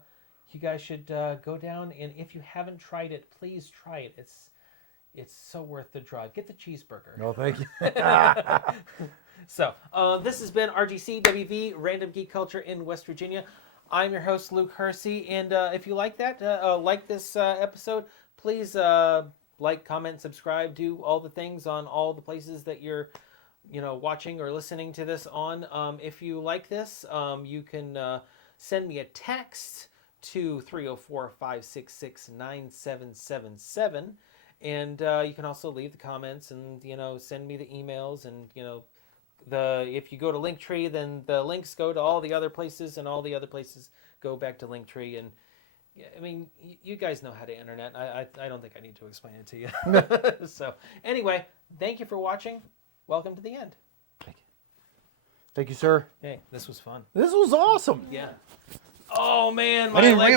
you guys should go down. And if you haven't tried it, please try it. It's so worth the drive. Get the cheeseburger. No, thank you. So this has been RGCWV, Random Geek Culture in West Virginia. I'm your host, Luke Hersey, and if you like this episode, please like, comment, subscribe, do all the things on all the places that you're, watching or listening to this on. If you like this, you can send me a text to 304-566-9777, and you can also leave the comments and send me the emails, and if you go to Linktree, then the links go to all the other places, and all the other places go back to Linktree. And I mean, you guys know how to internet. I don't think I need to explain it to you. So anyway, thank you for watching. Welcome to the end. Thank you, sir. Hey, this was fun. This was awesome. Yeah. Oh man, I my didn't legs